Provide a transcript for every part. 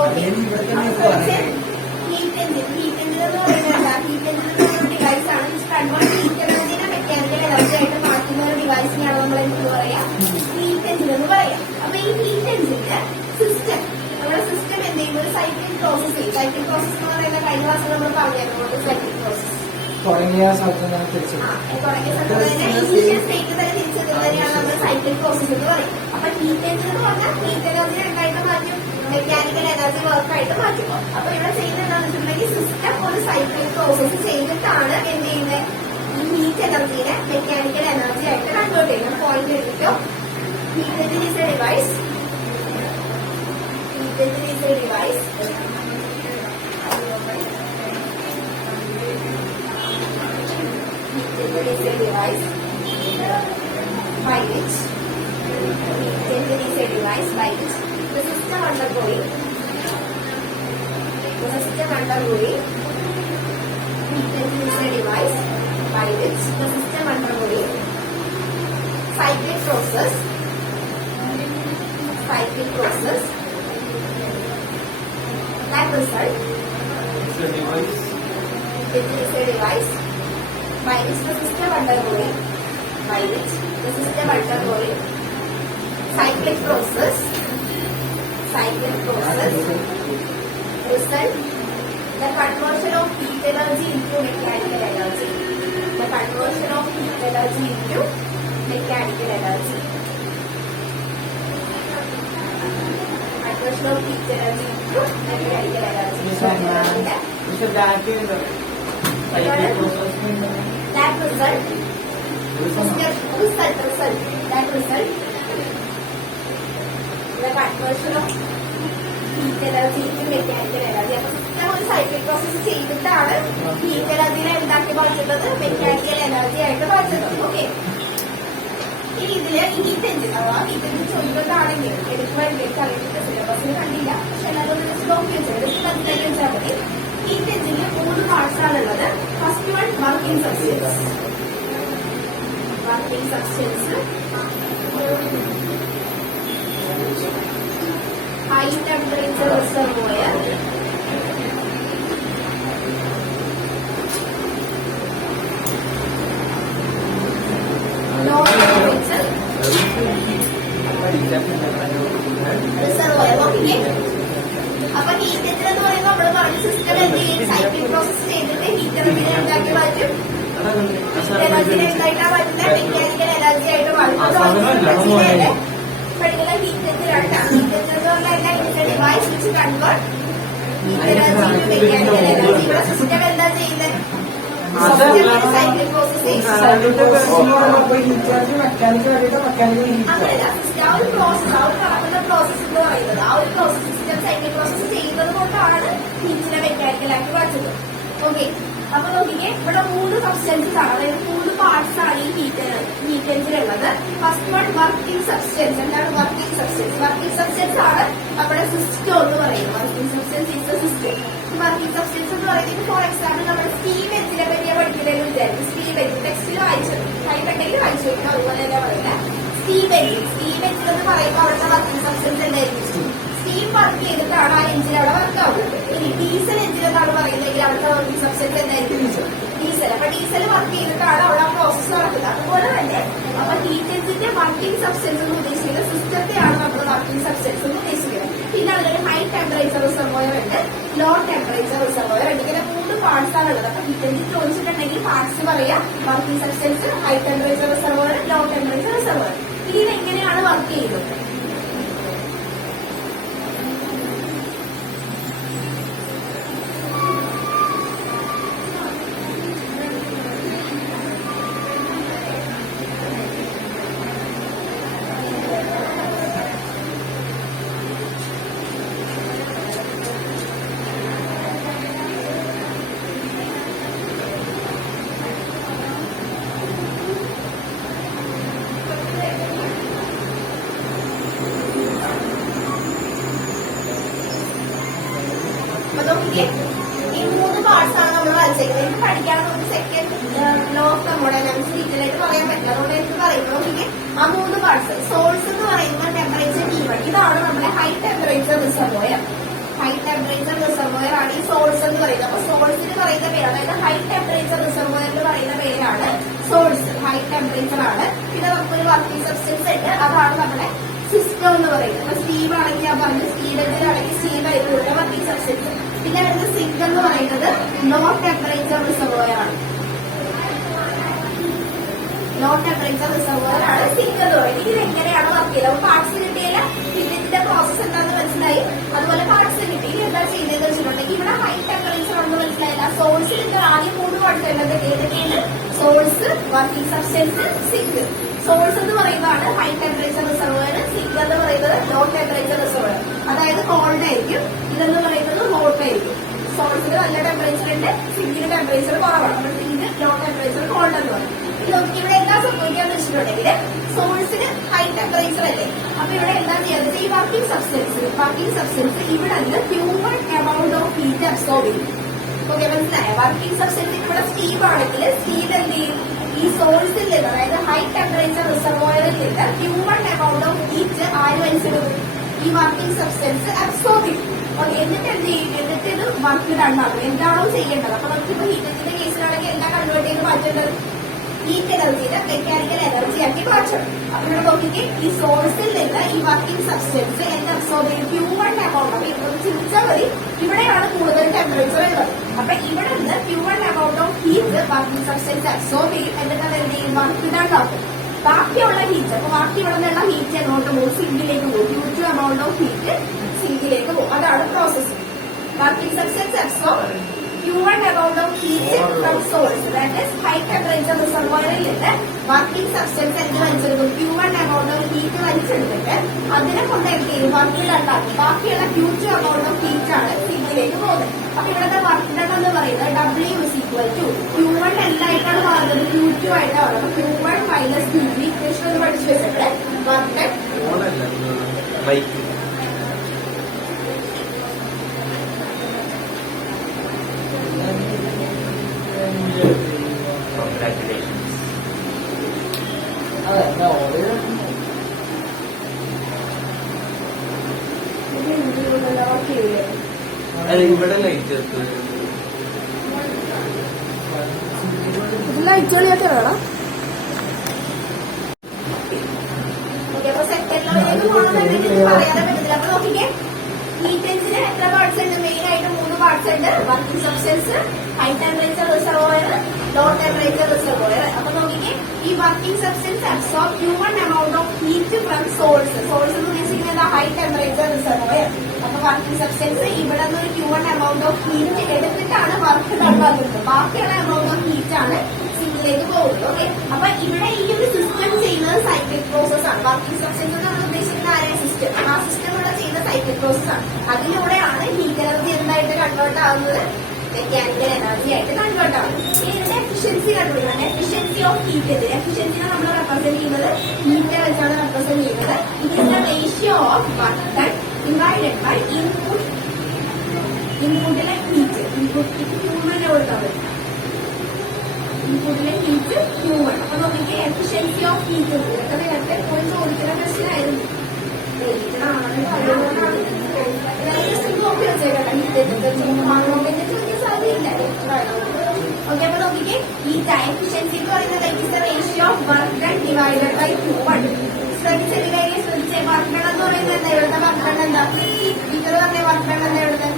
Okay, heat engine എന്ന് പറയുന്നത് heat engine എന്ന് ഡിവൈസ് ആണ്. കൺവേർട്ട് ഹീറ്റ് എനർജിനെ മെക്കാനിക്കൽ എനർജി ആയിട്ട് മാറ്റുന്ന ഒരു ഡിവൈസിനെയാണ് നമ്മൾ എന്ത് പറയാ, ഹീറ്റ് എഞ്ചിൻ എന്ന് പറയാം. അപ്പൊ ഈ ഹീറ്റ് എഞ്ചിന്റെ സിസ്റ്റം, നമ്മുടെ സിസ്റ്റം എന്ത് ചെയ്യുമ്പോൾ സൈക്ലിക് പ്രോസസ് ചെയ്യും. സൈക്ലിക് പ്രോസസ് എന്ന് പറയുന്ന കഴിഞ്ഞ ക്ലാസ്സിൽ നമ്മൾ പറഞ്ഞിട്ടുണ്ട്. സൈക്ലിക് പ്രോസസ് തുടങ്ങിയ സ്ഥലത്ത് ഇനീഷ്യൽ സ്റ്റേറ്റ് തന്നെ തിരിച്ചെത്തുന്നതിനെയാണ് നമ്മൾ സൈക്ലിക് പ്രോസസ് എന്ന് പറയും. അപ്പൊ ഹീറ്റ് എഞ്ചിൻ എന്ന് പറഞ്ഞാൽ ഹീറ്റ് എനർജി രണ്ടായിട്ട് മാറ്റും, മെക്കാനിക്കൽ എനർജി വർക്കായിട്ട് മാറ്റും. അപ്പൊ ഇവിടെ ചെയ്യുന്നത് എന്താണെന്ന് വെച്ചിട്ടുണ്ടെങ്കിൽ സിസ്റ്റം ഒരു സൈക്ലിക് പ്രോസസ് ചെയ്തിട്ടാണ് എന്ത് ചെയ്യുന്നത്, ഈ ഹീറ്റ് എനർജിനെ മെക്കാനിക്കൽ എനർജി ആയിട്ട് കൺവേർട്ട് ചെയ്യുന്നത്. പോയിന്റ് എഴുതിട്ടോ, heat engine is a device, heat engine is a device is a device by which engine is a device by which the system undergoing heat engine is a device by which the system undergoing cyclic process that result is a device by which the system undergoing cyclic process result the conversion of heat energy into mechanical energy. That result the conversion of heat energy into mechanical energy. അപ്പൊ system ഒരു cyclic process ചെയ്തിട്ടാണ് heat എനർജിനെ എന്താക്കി മാറ്റുന്നത്, mechanical energy ആയിട്ട് മാറ്റുന്നത്. Okay, ഇനി ഇതില് heat engine അഥവാ ഹീറ്റ് എഞ്ചിൻ ചോദിക്കുന്നതാണെങ്കിൽ എടുക്കുവാനായിട്ട് അറിയുന്നത് സിലബസിൽ കണ്ടില്ല, പക്ഷെ എല്ലാവരും നോക്കി വെച്ചാൽ മതി. ഹീറ്റ് എഞ്ചിനിൽ 3 പാർട്സ് ആണുള്ളത്. First one working substance, high temperature reservoir, low temperature reservoir. Okay, അപ്പൊ ഹീറ്റ് എഞ്ചിൻ എന്ന് പറയുമ്പോൾ നമ്മൾ പറഞ്ഞ സിസ്റ്റം എന്ത് ചെയ്യും, സൈക്ലിക് പ്രോസസ് ചെയ്തിട്ട് ഹീറ്റ് എനർജിനെ ഉണ്ടാക്കി മാറ്റും, ഹീറ്റ് എനർജിനെ എന്തായിട്ടാ മാറ്റുന്നത്, മെക്കാനിക്കൽ എനർജി ആയിട്ട് മാറ്റും. പഠിക്കുന്ന ഹീറ്റ് എഞ്ചിനാണ്. ഹീറ്റ് എഞ്ചിൻ എന്ന് പറഞ്ഞാൽ it's a device which convert heat energy to mechanical energy. ഇവിടെ സിസ്റ്റം എന്താ ചെയ്യുന്നത്, സൈക്ലിക് പ്രോസസ് ചെയ്യും. അങ്ങനെയല്ല, സിസ്റ്റം ആ ഒരു പ്രോസസ്, ആ ഒരു നടക്കുന്ന പ്രോസസ് എന്ന് പറയുന്നത്, ആ ഒരു പ്രോസസ് സിസ്റ്റം സൈക്ലിക് പ്രോസസ് ചെയ്യുന്നത് കൊണ്ടാണ് ഹീറ്റിനെ മെക്കാനിക്കൽ ആക്കി മാറ്റുന്നത്. ഓക്കെ, അപ്പൊ നോക്കിക്കേ, ഇവിടെ 3 സബ്സ്റ്റൻസസ് ആണ്, അതായത് 3 പാർട്സ് ആണ് ഈ ഹീറ്റ് എഞ്ചിനുള്ളത്. First one working substance. എന്താണ് വർക്കിംഗ് സബ്സ്റ്റൻസ്? വർക്കിംഗ് സബ്സ്റ്റൻസ് ആണ് നമ്മുടെ സിസ്റ്റം എന്ന് പറയുന്നത്. Working substance is a system. Working substance എന്ന് പറയുന്നത് ഫോർ എക്സാമ്പിൾ നമ്മുടെ സ്റ്റീം എഞ്ചിനെ പറ്റിയ പഠിക്കുന്നതെന്ന് വിചാരിക്കും. സ്റ്റീം എഞ്ചിൻ ടെക്സ്റ്റിൽ വായിച്ചത്, കൈപ്പെട്ടെങ്കിൽ വായിച്ചു വെക്കണം. അതുപോലെ തന്നെ പറയുന്നത് സ്റ്റീം എഞ്ചിൻ എന്ന് പറയുമ്പോൾ അവിടുത്തെ വർക്കിംഗ് സബ്സ്റ്റൻസ് എന്തായിരിക്കും, സ്റ്റീം വർക്ക് ചെയ്തിട്ടാണ് ആ എഞ്ചിൻ അവിടെ വർക്ക് ആവുന്നത്. ഇനി ഡീസൽ എഞ്ചിൻ എന്നാണ് പറയുന്നതെങ്കിൽ അവിടുത്തെ വർക്കിംഗ് സബ്സ്റ്റൻസ് എന്തായിരിക്കും, ഡീസൽ. അപ്പൊ ഡീസൽ വർക്ക് ചെയ്തിട്ടാണ് അവിടെ ആ പ്രോസസ് നടക്കുന്നത്. അതുപോലെ തന്നെ അപ്പൊ ഹീറ്റ് എഞ്ചിന്റെ വർക്കിംഗ് സബ്സ്റ്റൻസ് എന്ന് ഉദ്ദേശിക്കുന്നത് സിസ്റ്റത്തെയാണ് നമ്മൾ വർക്കിംഗ് സബ്സ്റ്റൻസ് എന്ന് ഉദ്ദേശിക്കുന്നത്. പിന്നെ അതിലൊരു ഹൈ ടെമ്പറേച്ചർ റിസർവോയർ ഉണ്ട്, ലോ ടെമ്പറേച്ചർ റിസർവോയർ ഉണ്ട്. ഇങ്ങനെ 3 പാർട്സ് ആണ് ഉള്ളത്. അപ്പൊ ഹീറ്റ് എഞ്ചിൻ ചോദിച്ചിട്ടുണ്ടെങ്കിൽ പാർട്സ് പറയാം, working substance, high temperature reservoir, low temperature reservoir. ഇനി ഇത് എങ്ങനെയാണ് വർക്ക് ചെയ്യുന്നത്? ഈ 3 പാർട്സ് ആണ് നമ്മൾ വരച്ചേക്കുന്നത്. ഇത് പഠിക്കാൻ നമുക്ക് second law of thermodynamics detail ആയിട്ട് പറയാൻ പറ്റില്ല, അതുകൊണ്ട് എനിക്ക് പറയുമ്പോൾ ആ 3 പാർട്സ്. സോഴ്സ് എന്ന് പറയുന്നത് ടെമ്പറേച്ചർ T1, ഇതാണ് നമ്മുടെ high temperature reservoir. High high temperature reservoir ആണ് ഈ സോഴ്സ് എന്ന് പറയുന്നത്. അപ്പൊ സോഴ്സിന് പറയുന്ന പേര്, അതായത് ഹൈ ടെമ്പറേച്ചർ റിസർവോയറിന് പറയുന്ന പേരാണ് സോഴ്സ്. ഹൈ ടെമ്പറേച്ചർ ആണ്. പിന്നെ നമുക്കൊരു വർക്കിംഗ് സബ്സ്റ്റൻസ് ഉണ്ട്, അതാണ് നമ്മുടെ സിസ്റ്റം എന്ന് പറയുന്നത്. അപ്പൊ സ്റ്റീം ആണെങ്കിൽ ഞാൻ പറഞ്ഞു, സ്റ്റീം എഞ്ചിനാണെങ്കിൽ സ്റ്റീം ആയിട്ട് വർക്കിംഗ് സബ്സ്റ്റൻസ്. പിന്നെ വരുന്ന സിങ്ക് എന്ന് പറയുന്നത് ലോ ടെമ്പറേച്ചർ റിസർവോയർ ആണ്. ലോ ടെമ്പറേച്ചർ റിസർവോയർ ആണ് സിങ്ക് എന്ന് പറയുന്നത്. ഇത് എങ്ങനെയാണ് വർക്ക് ചെയ്യുന്നത്? അപ്പൊ പാർട്സ് കിട്ടിയില്ല, ഇതിന്റെ പ്രോസസ് എന്താണെന്ന് മനസ്സിലായി. അതുപോലെ പാർട്സ് കിട്ടി. ഇനി എന്താ ചെയ്യുന്നതെന്ന് വെച്ചിട്ടുണ്ടെങ്കിൽ ഇവിടെ ഹൈ ടെമ്പറേച്ചർ ആണെന്ന് മനസ്സിലായില്ല. സോഴ്സിൽ ഇത് ആദ്യം 3 പാർട്സ് ഉള്ളത്. ഏതൊക്കെയാണ്? Source, working substance, sink. Source എന്ന് പറയുന്നതാണ് ഹൈ ടെമ്പറേച്ചർ റിസർവോയർ. സിങ്ക് എന്ന് പറയുന്നത് ലോ ടെമ്പറേച്ചർ റിസർവോയർ, അതായത് കോൾഡ് ആയിരിക്കും. ഇതെന്ന് പറയുന്നത് ഹോട്ട് ആയിരിക്കും. സോഴ്സിന് നല്ല ടെമ്പറേച്ചർ ഉണ്ട്, സിങ്കിന് ടെമ്പറേച്ചർ കുറവാണ്. അപ്പോൾ സിങ്ക് ലോ ടെമ്പറേച്ചർ കോൾഡ് എന്ന് പറയും. ഇവിടെ എന്താ സംഭവിക്കാന്ന് വെച്ചിട്ടുണ്ടെങ്കിൽ സോഴ്സിന് ഹൈ ടെമ്പറേച്ചർ അല്ലേ, അപ്പൊ ഇവിടെ എന്താ ചെയ്യുന്നത്? ഈ വർക്കിംഗ് സബ്സ്റ്റൻസ് ഇവിടെ നിന്ന് pure amount of heat absorb ചെയ്യും. ഓക്കെ, മനസ്സിലായോ? വർക്കിംഗ് സബ്സ്റ്റൻസ് ഇവിടെ സ്റ്റീം ആണെങ്കിൽ സ്റ്റീം എന്ത് ചെയ്യും? ഈ സോഴ്സിൽ നിന്ന്, അതായത് ഹൈ ടെമ്പറേച്ചർ റിസർവോയറിൽ നിന്ന് പ്യൂർ എമൗണ്ട് ഓഫ് ഹീറ്റ് ആര് വലിച്ചെടുക്കും? ഈ വർക്കിംഗ് സബ്സ്റ്റൻസ് അബ്സോർബ് ചെയ്യും. ഓക്കെ, എന്നിട്ട് എന്ത് ചെയ്യും? എന്നിട്ട് ഇത് വർക്ക് ഡൺ ആകും. എന്താണോ ചെയ്യേണ്ടത്? അപ്പൊ നമുക്കിപ്പോ ഹീറ്റിന്റെ കേസിലാണെങ്കിൽ എന്താ കൺവേർട്ട് ചെയ്ത് മാറ്റേണ്ടത്? ഹീറ്റ് എനർജിനെ മെക്കാനിക്കൽ എനർജി ആക്കി മാറ്റണം. അപ്പൊ ഇവിടെ നോക്കിയിട്ട് ഈ സോഴ്സിൽ നിന്ന് ഈ വർക്കിംഗ് സബ്സ്റ്റൻസ് എന്താ അബ്സോർബ് ചെയ്യും? Pure amount. അപ്പൊ ഇവിടെ ചിന്തിച്ചാൽ മതി, ഇവിടെയാണ് കൂടുതൽ ടെമ്പറേച്ചർ ഉള്ളത്. അപ്പൊ ഇവിടെ നിന്ന് pure amount of heat working substance absorb ചെയ്യും. എന്നിട്ട് അത് എന്ത് ചെയ്യും? വർക്ക് ഡൺ ആക്കും. ബാക്കിയുള്ള ഹീറ്റ്, അപ്പൊ ബാക്കി ഇവിടെ നിന്നുള്ള ഹീറ്റ് എങ്ങോട്ട് പോകും? സിങ്കിലേക്ക് പോകും. ഹ്യൂജ് എമൗണ്ട് ഓഫ് ഹീറ്റ് സിങ്കിലേക്ക് പോകും. അതാണ് process. Working substance absorb pure amount of heat from source, that is high temperature റിസർവോയറിൽ നിന്ന് വർക്കിംഗ് സബ്സ്റ്റൻസ് എന്ത് വലിച്ചെടുക്കും? പ്യൂർ എമൗണ്ട് ഓഫ് ഹീറ്റ് വലിച്ചെടുത്തിട്ട് അതിനെ കൊണ്ട് എന്ത് ചെയ്യും? വർക്ക് ഉണ്ടാക്കും. ബാക്കിയുള്ള ഹ്യൂജ് എമൗണ്ട് ഓഫ് ഹീറ്റ് ആണ് സിങ്കിലേക്ക് പോകുന്നത്. അപ്പൊ ഇവിടുത്തെ വർക്ക് ഡൺ എന്ന് പറയുന്നത് W is equal to Q1 എല്ലായിട്ടാണ് മാറുന്നത്, Q2 ആയിട്ടാണ്. അപ്പൊ Q1 മൈനസ് Q2 ഇക്വേഷൻ ഒന്ന് പഠിച്ചു വെച്ചിട്ട് വർക്ക് ഡൺ ഇവിടെ ലൈറ്റ് ലൈറ്റ് വേണം. അപ്പൊ സെക്കൻഡ് ലെവലിലേക്ക് പോകണമെന്നുണ്ടെങ്കിൽ പറയാതെ പറ്റത്തില്ല. അപ്പൊ നോക്കിക്കേ, ഹീറ്റ് എഞ്ചിന് എത്ര പാർട്സ് ഉണ്ട്? മെയിൻ ആയിട്ട് 3 പാർട്സ് ഉണ്ട്. Working substance, high temperature reservoir, low temperature reservoir. അപ്പൊ നോക്കിക്കേ, ഈ working substance absorb human amount of heat from source. Source എന്ന് ഉദ്ദേശിക്കുന്നത് ഹൈ ടെമ്പറേച്ചർ റിസർവോയർ. അപ്പൊ വർക്കിംഗ് സബ്സ്റ്റൻസ് ഇവിടെ നിന്ന് ഒരു ഹ്യൂമൻ എമൗണ്ട് ഓഫ് ഹീറ്റ് എടുത്തിട്ടാണ് വർക്ക് ഡൺ. ബാക്കിയുള്ള എമൗണ്ട് ഓഫ് ഹീറ്റ് ആണ് സിങ്കിലേക്ക് പോകുന്നത്. ഓക്കെ, അപ്പൊ ഇവിടെ ഈ ഒരു സിസ്റ്റം ചെയ്യുന്നത് സൈക്ലിക് പ്രോസസ് ആണ്. വർക്കിംഗ് സബ്സ്റ്റൻസ് നമ്മൾ ഉദ്ദേശിക്കുന്ന ആരെയും സിസ്റ്റം, ആ സിസ്റ്റം ഇവിടെ ചെയ്യുന്ന സൈക്ലിക് പ്രോസസ് ആണ്. അതിലൂടെയാണ് ഹീറ്റ് എനർജി എന്തായിട്ട് കൺവേർട്ട് ആവുന്നത്? മെക്കാനിക്കൽ എനർജി ആയിട്ട് കൺവേർട്ട് ആവും. ഇനി ഇതിന്റെ എഫിഷ്യൻസി കണ്ടുപിടിക്കണം. Efficiency of heat. എഫിഷ്യൻസിനെ നമ്മൾ റെപ്രസെന്റ് ചെയ്യുന്നത് ഹീറ്റിനെ വെച്ചാണ് റെപ്രസെന്റ് ചെയ്യുന്നത്. It is the ratio of work done divided by input. ഇൻപുട്ടിലെ ഹീറ്റ്, ഇൻപുട്ടിലേക്ക് ഹ്യൂമനെ കൊടുക്കാൻ പറ്റും. ഇൻപുട്ടിലെ ഹീറ്റ് ഹ്യൂമൻ. അപ്പൊ നമുക്ക് എഫിഷ്യൻസി ഓഫ് ഹീറ്റ് ഇതൊക്കെ നേരത്തെ പോയി ചോദിക്കുന്ന പ്രശ്നമായിരുന്നു. നോക്കി വെച്ചേക്കാം. ചോദിക്കാൻ സാധ്യതയില്ല. ഓക്കെ, അപ്പൊ നോക്കിക്കേ, ഈ എഫിഷ്യൻസി എന്ന് പറയുന്നത് it the ratio of work done divided by human. ശ്രദ്ധിച്ചേ, വർക്ക് ഡൺ എന്ന് പറയുന്നത് എന്താ? ഇവിടുത്തെ വർക്ക് ഡൺ എന്താ? ടീച്ചർ പറഞ്ഞ വർക്ക് ഡൺ എന്താ ഇവിടുത്തെ?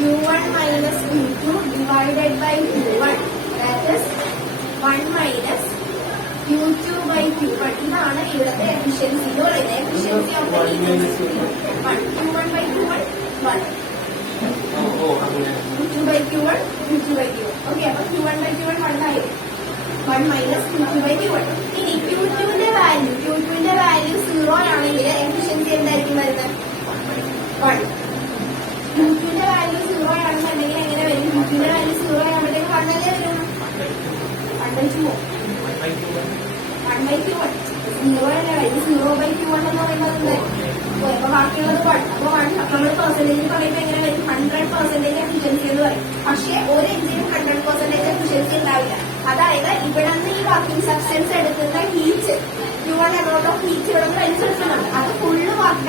Q1 minus Q2 divided by Q1, that is 1 minus Q2 by Q1. ഇതാണ് ഇവിടുത്തെ എഫിഷ്യൻസി എന്ന് പറയുന്നത്. Efficiency of the heat 1. Q1 by Q1 1. Q2 by Q1 Q2 by Q1. Okay, അപ്പൊ Q1 by Q1 1 ആയിരിക്കും. 1 minus Q2 by Q1. ഇനി Q2ന്റെ value 0 ആണെങ്കിൽ efficiency എന്തായിരിക്കും വരുന്നത്? 1. Q2ന്റെ വാല്യൂ 0 ആണെന്നുണ്ടെങ്കിൽ എങ്ങനെ വരും? Q2ന്റെ വാല്യൂ 0 ആകുമ്പോഴത്തേക്ക് 1 അല്ലേ വരും? 1/2 1/Q1 0 അല്ലേ? 0 by Q1 എന്ന് പറയുന്നത് എന്തായിരിക്കും? അപ്പൊ ബാക്കിയുള്ളത് 1. അപ്പൊ 1 നമ്മൾ പെർസെന്റേജ് പറയുമ്പോൾ എങ്ങനെ വരും? 100% എഫിഷ്യൻസി എന്ന് പറയും. പക്ഷെ ഒരു എഞ്ചിനും 100% എഫിഷ്യൻസി ഉണ്ടാവില്ല. അതായത് ഇവിടെ നിന്ന് ഈ വർക്കിംഗ് സബ്സ്റ്റൻസ് എടുക്കുന്ന heat Q1 amount of heat ഇവിടെ നിന്ന് വലിച്ചെടുക്കുന്നുണ്ട്. അത് ഫുള്ള് വർക്ക്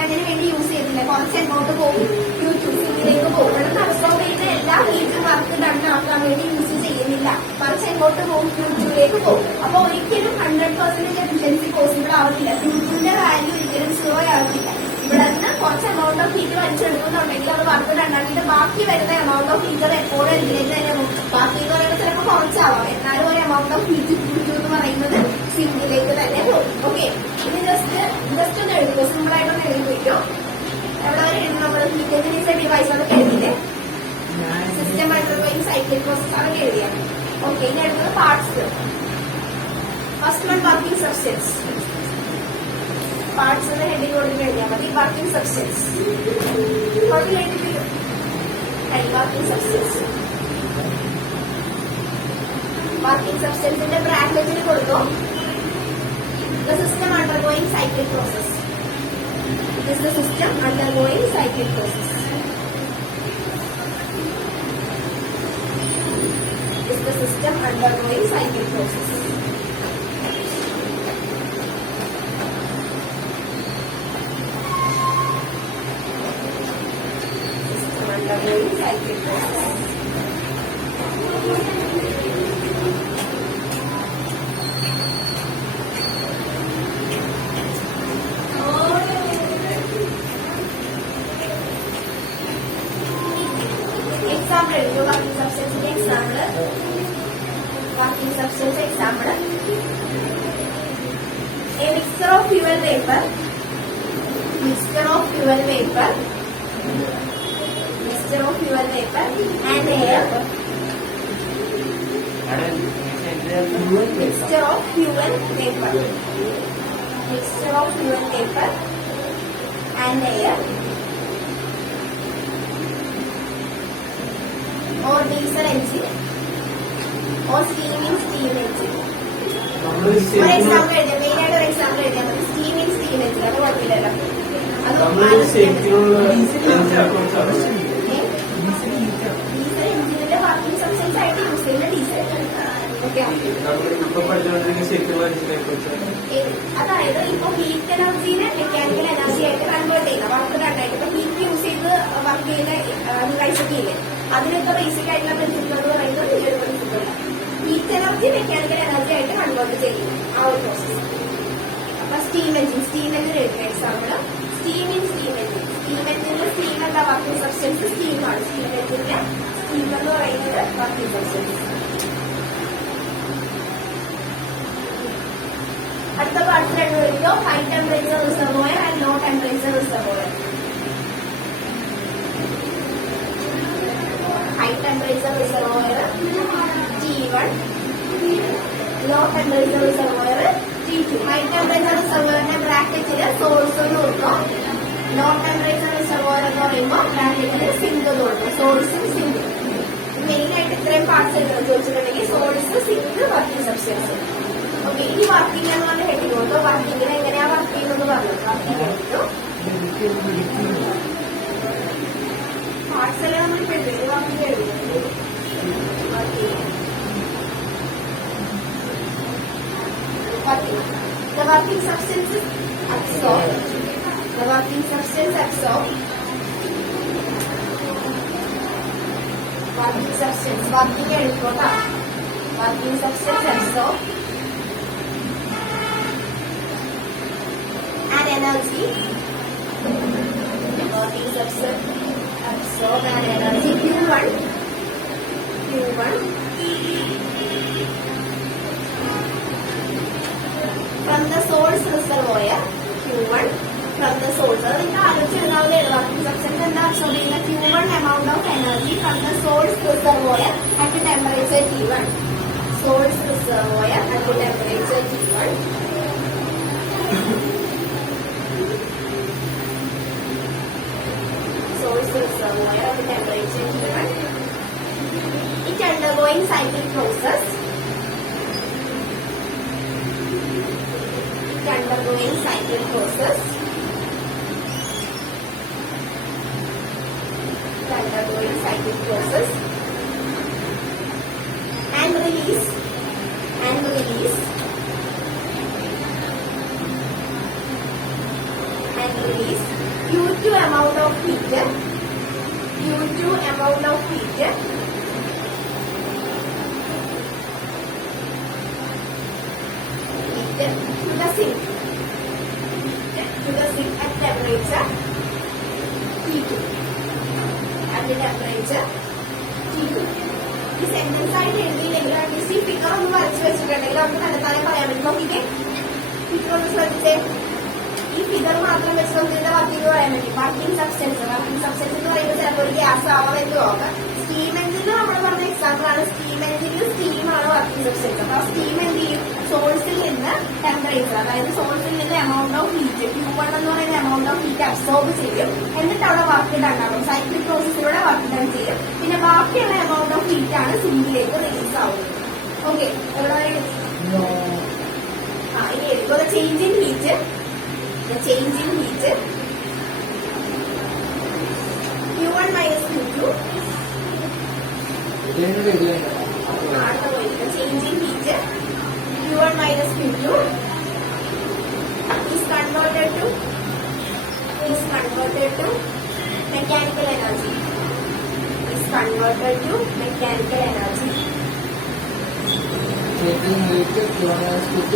ഹീറ്റ് വർക്ക് ഡണ്ണാക്കാൻ വേണ്ടി യൂസ് ചെയ്യുന്നില്ല, മറിച്ച് എങ്ങോട്ട് പോകും, Q2ലേക്ക് പോകും. അപ്പൊ ഒരിക്കലും 100% എഫിഷ്യൻസി പോസിബിൾ ആവുന്നില്ല. Q2ന്റെ വാല്യൂ ഒരിക്കലും 0 ആവുന്നില്ല. ഇവിടെ നിന്ന് കുറച്ച് എമൗണ്ട് ഓഫ് ഹീറ്റ് വലിച്ചെടുക്കുന്നുണ്ടെങ്കിൽ അത് വർക്ക് ഡണ്ണാക്കിയിട്ട് ബാക്കി വരുന്ന എമൗണ്ട് ഓഫ് ഹീറ്റ് എപ്പോഴും ഇതിലേക്ക് തന്നെ പോകും. ബാക്കി എന്ന് പറയുമ്പോൾ ചിലപ്പോൾ കുറച്ചാവാം, എന്നാലും ഒരു എമൗണ്ട് ഓഫ് ഹീറ്റ് Q2 എന്ന് പറയുന്നത് സിങ്കിലേക്ക് തന്നെ പോകും. ഓക്കെ, ഇത് ജസ്റ്റ് ഒന്ന് എഴുതുമോ, സിമ്പിൾ ആയിട്ടൊന്ന് എഴുതിക്കോ. എവിടെ വരെ എഴുതും നമ്മൾ? ഹീറ്റ് ഡിവൈസ് അതൊക്കെ എഴുതിയില്ലേ? സിസ്റ്റം മൈക്രോവേവ് സൈക്ലിക് പ്രോസസ് അതൊക്കെ എഴുതിയാണ്. ഓക്കെ, ഇനി എടുക്കുന്നത് parts. First one working substance. Parts എന്ന ഹെഡിങ് കൊടുത്ത് എഴുതിയാൽ മതി. Working substance working substance working സബ്സ്റ്റൻസിന്റെ ബ്രാക്കറ്റിൽ കൊടുത്തു the system undergoing cyclic process. It is the system undergoing cyclic process. It is the system undergoing cyclic process. System undergoing cyclic process. Working substance example. Working substance example. A mixture of fuel vapor. Mixture of fuel vapor. Mixture of fuel vapor and air. Mixture of fuel vapor. Mixture of fuel vapor and air. Or diesel engine or steaming steam engine. For example, main ആയിട്ട് ഒരു example എഴുതിയാൽ മതി. Steaming steam engine അത് കുഴപ്പമില്ലല്ലോ. Diesel എഞ്ചിനിന്റെ working substance ആയിട്ട് use ചെയ്യുന്ന diesel. Okay, അതായത് ഇപ്പൊ ഹീറ്റ് എനർജീനെ മെക്കാനിക്കൽ എനർജി ആയിട്ട് കൺവേർട്ട് ചെയ്യുന്ന വർക്ക് ഡണ്ണായിട്ട് ഇപ്പൊ ഹീറ്റ് യൂസ് ചെയ്ത് വർക്ക് ചെയ്യുന്ന ഡിവൈസ് ഒക്കെ ഇല്ലേ, അതിനൊക്കെ ബേസിക് ആയിട്ടുള്ള പ്രിൻസിപ്പിൾ എന്ന് പറയുന്നത് ഈ ഒരു principle. Heat energy mechanical energy ആയിട്ട് കൺവേർട്ട് ചെയ്യുന്നു ആ ഒരു പ്രോസസ്. അപ്പൊ സ്റ്റീം എഞ്ചിൻ എഴുതുന്ന example steaming steam engine. Steam എഞ്ചിന്റെ സ്റ്റീം എന്താ വർക്കിംഗ് സബ്സ്റ്റൻസ്? സ്റ്റീമാണ്. സ്റ്റീം എഞ്ചിന്റെ സ്റ്റീം എന്ന് പറയുന്നത് വർക്കിംഗ് സബ്സ്റ്റൻസ്. അടുത്ത പാർട്ടിൽ എഴുതുമ്പോൾ high temperature reservoir and low temperature reservoir. High temperature reservoir T1, low temperature reservoir T2. High temperature reservoir ने bracket चिले source दोड़ो, low temperature reservoir എന്ന് പറയുമ്പോൾ bracket चिले sink दोड़ो, source sink. Main ആയിട്ട് ഇത്രയും parts ചോദിച്ചിട്ടുണ്ടെങ്കിൽ source sink working substance. Okay, ഇനി working എന്ന് പറഞ്ഞ heading കൊടുത്തു. വർക്കിങ്ങിനെ എങ്ങനെയാ വർക്ക് ചെയ്യുന്നത് പറഞ്ഞു. വർക്കിംഗ് എടുത്തു പാർട്സ് എല്ലാം നമ്മൾ പെട്ടെന്ന് വർക്കിംഗ് എഴുതുന്നു. The working substance is absorbed. The working substance absorbed. Working substance. Working എടുത്തോട്ടാ. Working substance absorbed. And energy. Working substance absorb and energy Q1 from the source reservoir. Q1 from the source. Working substance and absorbing the Q1 amount of energy from the source reservoir at the temperature T1. Source reservoir at the temperature T1. Source reservoir at the temperature T1. It undergoing cyclic process. Undergoing cyclic process. Undergoing cyclic process. And release. And release. And release Q2 amount of heat. due to amount of heat to the sink at temperature T2. At the temperature T2. ഈ sentence ആയിട്ട് എഴുതിയില്ലെങ്കിൽ at least ഈ figure ഒന്ന് വരച്ചു വെച്ചിട്ടുണ്ടെങ്കിൽ നമുക്ക് തന്നെത്താനെ പറയാൻ പറ്റും. നോക്കിക്കേ, ഫിഗർ ഒന്ന് ശ്രദ്ധിച്ചേ. ഈ ഫിഗർ മാത്രം വെച്ച് നമുക്ക് ഇതിന്റെ വർക്കിംഗ് പറയാൻ പറ്റും. വർക്കിംഗ് സബ്സ്റ്റൻസ് എന്ന് പറയുമ്പോൾ ചിലപ്പോൾ ഒരു ഗ്യാസ് ആവാം എന്ന് നോക്കാം. സ്റ്റീം എഞ്ചിനിൽ നമ്മൾ പറഞ്ഞ എക്സാമ്പിൾ ആണ്. സ്റ്റീം എഞ്ചിനിൽ സ്റ്റീമാണ് വർക്കിംഗ് സബ്സ്റ്റൻസ്. അപ്പൊ ആ സ്റ്റീം എന്ത് ചെയ്യും? സോഴ്സിൽ നിന്ന് ടെമ്പറേച്ചർ, അതായത് സോഴ്സിൽ നിന്ന് എമൗണ്ട് ഓഫ് ഹീറ്റ് Q1 എന്ന് പറയുന്ന എമൗണ്ട് ഓഫ് ഹീറ്റ് അബ്സോർബ് ചെയ്യും. എന്നിട്ട് അവിടെ വർക്ക് ഡൺ ആകും. സൈക്ലിക് പ്രോസസ്സിലൂടെ വർക്ക് ഡൺ ചെയ്യും. പിന്നെ ബാക്കിയുള്ള എമൗണ്ട് ഓഫ് ഹീറ്റ് ആണ് സിങ്കിലേക്ക് റിലീസ് ആവുന്നത്. ഓക്കെ, എവിടെ വരെ? ഇനി എടുക്കുക change in heat. Change in heat Q1 minus Q2 change in heat Q1 minus Q2 is converted to mechanical energy. Is converted to mechanical energy. Changing heat Q1 minus Q2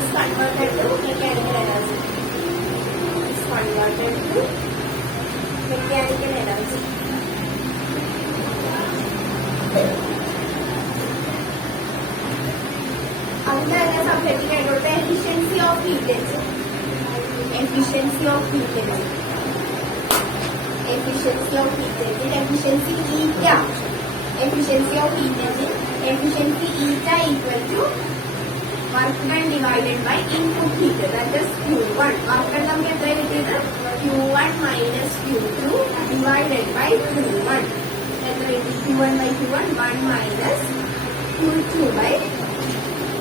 is converted to mechanical energy. Converted to mechanical energy. അതിന്റെ തന്നെ സബ്ജക്റ്റിന് ആയിക്കോട്ടെ efficiency of heat engine. Efficiency of heat engine. Efficiency of heat engine. Efficiency eta. Efficiency of heat engine. Efficiency eta equal to work done divided by input heat, that is Q1. Work done നമുക്ക് എത്ര കിട്ടിയത്? Q1 minus Q2 divided by Q1. എത്ര കിട്ടി? Q1 by Q1 1 minus Q2 by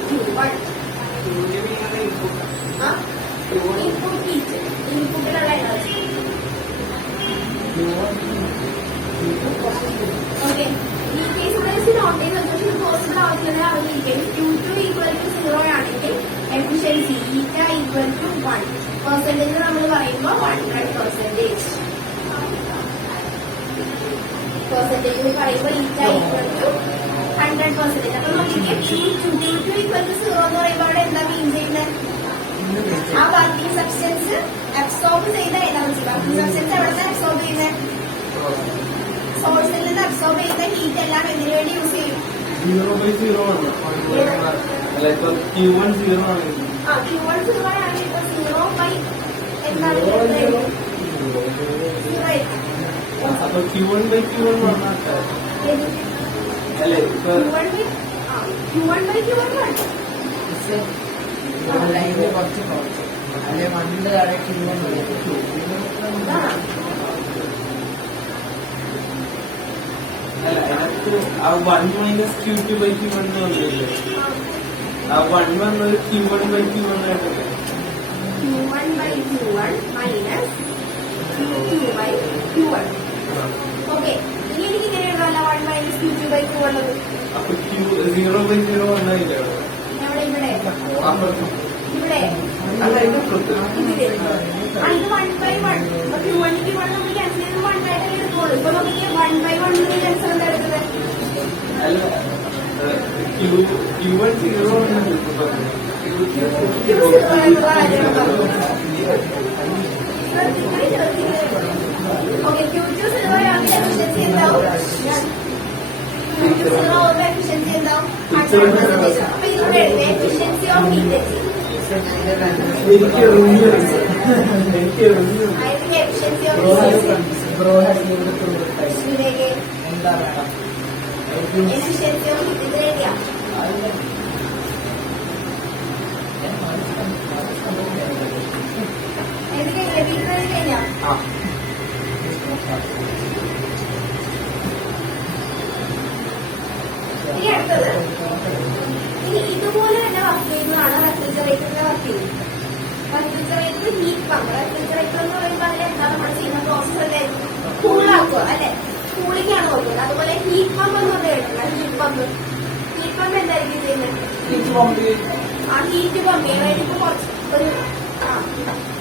Q1. Input heat, ഇൻപുട്ടിലുള്ള energy. Okay, ഈ case നോട്ടേജ് വെച്ചിട്ട് possible ആവശ്യമുള്ള അറിയില്ലെങ്കിൽ Q2 ഈക്വൽ ടു 0 ആണെങ്കിൽ efficiency eta equal to 1. Percentage നമ്മൾ പറയുമ്പോൾ 100%. പെർസെന്റേജ് പറയുമ്പോൾ ഈറ്റ ഈക്വൽ ടു 100%. അപ്പൊ നോക്കിക്കേ, Q2 ഈക്വൽ ടു 0 എന്ന് പറയുമ്പോൾ അവിടെ എന്താ മീൻ ചെയ്യുന്നത്? ആ വർക്കിംഗ് സബ്സ്റ്റൻസ് അബ്സോർബ് ചെയ്ത എനർജി. വർക്കിംഗ് സബ്സ്റ്റൻസ് എവിടെ അബ്സോർബ് ചെയ്യുന്നത്? സോഴ്സിൽ നിന്ന് അബ്സോർബ് ചെയ്യുന്ന ഹീറ്റ് എല്ലാം എന്തിനു വേണ്ടി യൂസ് ചെയ്യും? Q1 0 ആണ്. Q1 0 ആണെങ്കിൽ ഇപ്പൊ 0 ബൈ എന്താണ്? 0 അപ്പൊ Q1 by Q1 അല്ലേ? Q1 by Q1 ലൈനിൽ കുറച്ച് അല്ലെ മണ്ണിന്റെ താഴെ Q1 അല്ല, അതിനകത്ത് ആ 1 minus Q2 by Q1 എന്ന് പറഞ്ഞില്ലേ? ആ 1 വന്നത് Q1 by Q1 ആയിട്ടല്ലേ? Q1 by Q1 minus Q2 by Q1. Okay, ഇനി എനിക്ക് ഇങ്ങനെ എഴുതാമല്ലോ 1 minus Q2 by Q1 ഉള്ളത്. അപ്പൊ 0 by 0 വന്നില്ലേ? എവിടെ? ഇവിടെ ഇവിടെ അല്ല, ഇത് പ്രത്യേകം ഇത് 1 by 1. അപ്പൊ Q1 Q1 നമ്മൾ ക്യാൻസൽ ചെയ്ത് 1 ആയിട്ട് എടുക്കുള്ളൂ. ഇപ്പൊ നമുക്ക് 1 by 1 ക്യാൻസൽ എന്താ എടുക്കുന്നത്? അല്ല, Q1 0 ആണ് പറഞ്ഞത്. ഓക്കെ, Q2 0 ആണെങ്കിൽ എഫിഷ്യൻസി എന്താവും? Q2 0 ആവുമ്പോൾ എഫിഷ്യൻസി എന്താവും? 100%. അപ്പൊ ഇതിലൂടെ എഴുതുക എഫിഷ്യൻസി ഓഫ് ഹീറ്റ് എഞ്ചിൻ. അതിന്റെ efficiency of heat engine. Efficiency of heat engine എഴുതിയാ കഴിഞ്ഞാ ഇനി അടുത്തത് ഇനി ഇതുപോലെ തന്നെ വർക്ക് ചെയ്യുന്നതാണ് റെഫ്രിജറേറ്ററിന്റെ വർക്ക് ചെയ്യുന്നത്. Refrigerator heat pump. റെഫ്രിജറേറ്റർ എന്ന് പറയുമ്പോൾ അതിൽ എന്താ നമ്മൾ ചെയ്യുന്ന പ്രോസസ് അല്ലേ? കൂളാക്കുക അല്ലെ? കൂളിംഗാണ് നോക്കുന്നത്. അതുപോലെ ഹീറ്റ് പമ്പ് എന്ന് പറഞ്ഞിട്ടുണ്ട്. ഹീറ്റ് പമ്പ് എന്തായിരിക്കും ചെയ്യുന്നത്? ആ ഹീറ്റ് പമ്പ് ചെയ്യാൻ വേണ്ടി ഇപ്പൊ കുറച്ച് ഒരു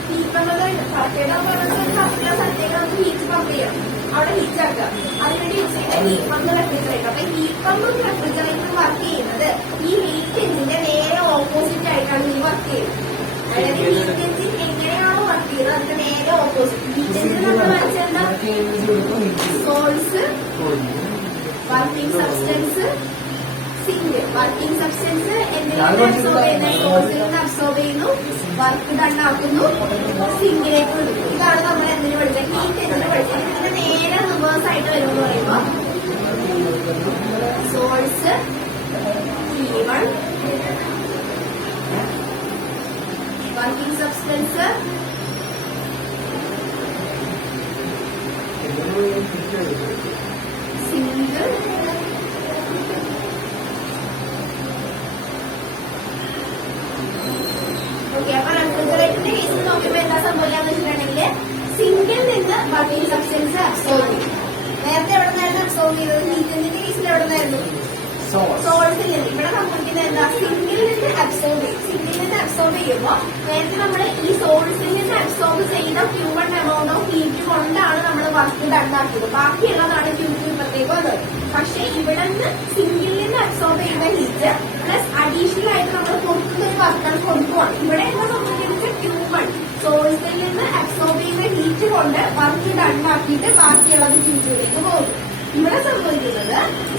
ഹീറ്റ് പമ്പ് കറക്റ്റായിട്ട് ഒരു പർട്ടിക്കുലർ സ്ഥലത്തേക്ക് നമുക്ക് ഹീറ്റ് പമ്പ് ചെയ്യാം. അവിടെ ഹീറ്റ് ആക്കുക. അതിനുവേണ്ടി യൂസ് ചെയ്യുന്ന ഹീറ്റ് പമ്പ് റെഫ്രിജറേറ്റർ. അപ്പൊ ഹീറ്റ് പമ്പും റെഫ്രിജറേറ്ററും വർക്ക് ചെയ്യുന്നത് ഈ ഹീറ്റ് എഞ്ചിന്റെ നേരെ ഓപ്പോസിറ്റ് ആയിട്ടാണ് ഈ വർക്ക് ചെയ്യുന്നത്. അതായത് ഹീറ്റ് എഞ്ചിൻ എങ്ങനെയാണോ വർക്ക് ചെയ്യുന്നത് അതിന്റെ നേരെ ഓപ്പോസിറ്റ്. ഹീറ്റ് എഞ്ചിൻ നമ്മൾ വരച്ചെന്താ source, working substance, sink. Working substance എന്തിനാണ് അബ്സോർബ് ചെയ്യുന്നത്? സോഴ്സിൽ നിന്ന് അബ്സോർബ് ചെയ്യുന്നു, വർക്ക് ഡൺ ആക്കുന്നു, സിങ്കിലേക്ക് വിടുന്നു. ഇതാണ് നമ്മൾ എന്തിനു പഠിച്ചത്? ഹീറ്റ് എഞ്ചിന് പഠിച്ചത്. ഇതിന്റെ നേരെ റിവേഴ്സ് ആയിട്ട് വരുമെന്ന് പറയുമ്പോ source T1, working substance sink, okay. അപ്പൊ റെഫ്രിജറേറ്ററിന്റെ കേസിൽ നോക്കിയപ്പോ എന്താ സംഭവിക്കാന്ന് വെച്ചിട്ടുണ്ടെങ്കിൽ സിങ്കിൽ നിന്ന് വർക്കിംഗ് സബ്സ്റ്റൻസ് അബ്സോർബ് ചെയ്യും. നേരത്തെ എവിടെ നിന്നായിരുന്നു അബ്സോർബ് ചെയ്തത്? ഹീറ്റ് എഞ്ചിന്റെ കേസിൽ എവിടെ നിന്നായിരുന്നു? സോഴ്സിൽ നിന്ന്. ഇവിടെ സംഭവിക്കുന്നത് എന്താ? സിങ്കിൽ നിന്ന് അബ്സോർബ് ചെയ്യും. സിങ്കിൽ നിന്ന് അബ്സോർബ് ചെയ്യുമ്പോൾ നേരത്തെ നമ്മൾ ഈ സോഴ്സിൽ നിന്ന് അബ്സോർബ് ചെയ്ത Q1 എമൗണ്ട് ഓഫ് ഹീറ്റ് കൊണ്ടാണ് നമ്മൾ വർക്ക് ഡണ്ണാക്കിയത്. ബാക്കിയുള്ളതാണ് Q2 ഇപ്പത്തേക്ക് വന്നത്. പക്ഷെ ഇവിടെ നിന്ന് സിങ്കിൽ നിന്ന് അബ്സോർബ് ചെയ്യുന്ന ഹീറ്റ് പ്ലസ് അഡീഷണൽ ആയിട്ട് നമ്മൾ പുറത്തുനിന്ന് വർക്കാണ് കൊടുക്കുവാണ്. ഇവിടെ എന്താ സംഭവിക്കുന്നത്? Q1 സോഴ്സിൽ നിന്ന് അബ്സോർബ് ചെയ്യുന്ന ഹീറ്റ് കൊണ്ട് വർക്ക് ഡണ്ണാക്കിയിട്ട് ബാക്കിയുള്ളത് Q2ലേക്ക് പോകും. ഇവിടെ സംഭവിക്കുന്നത്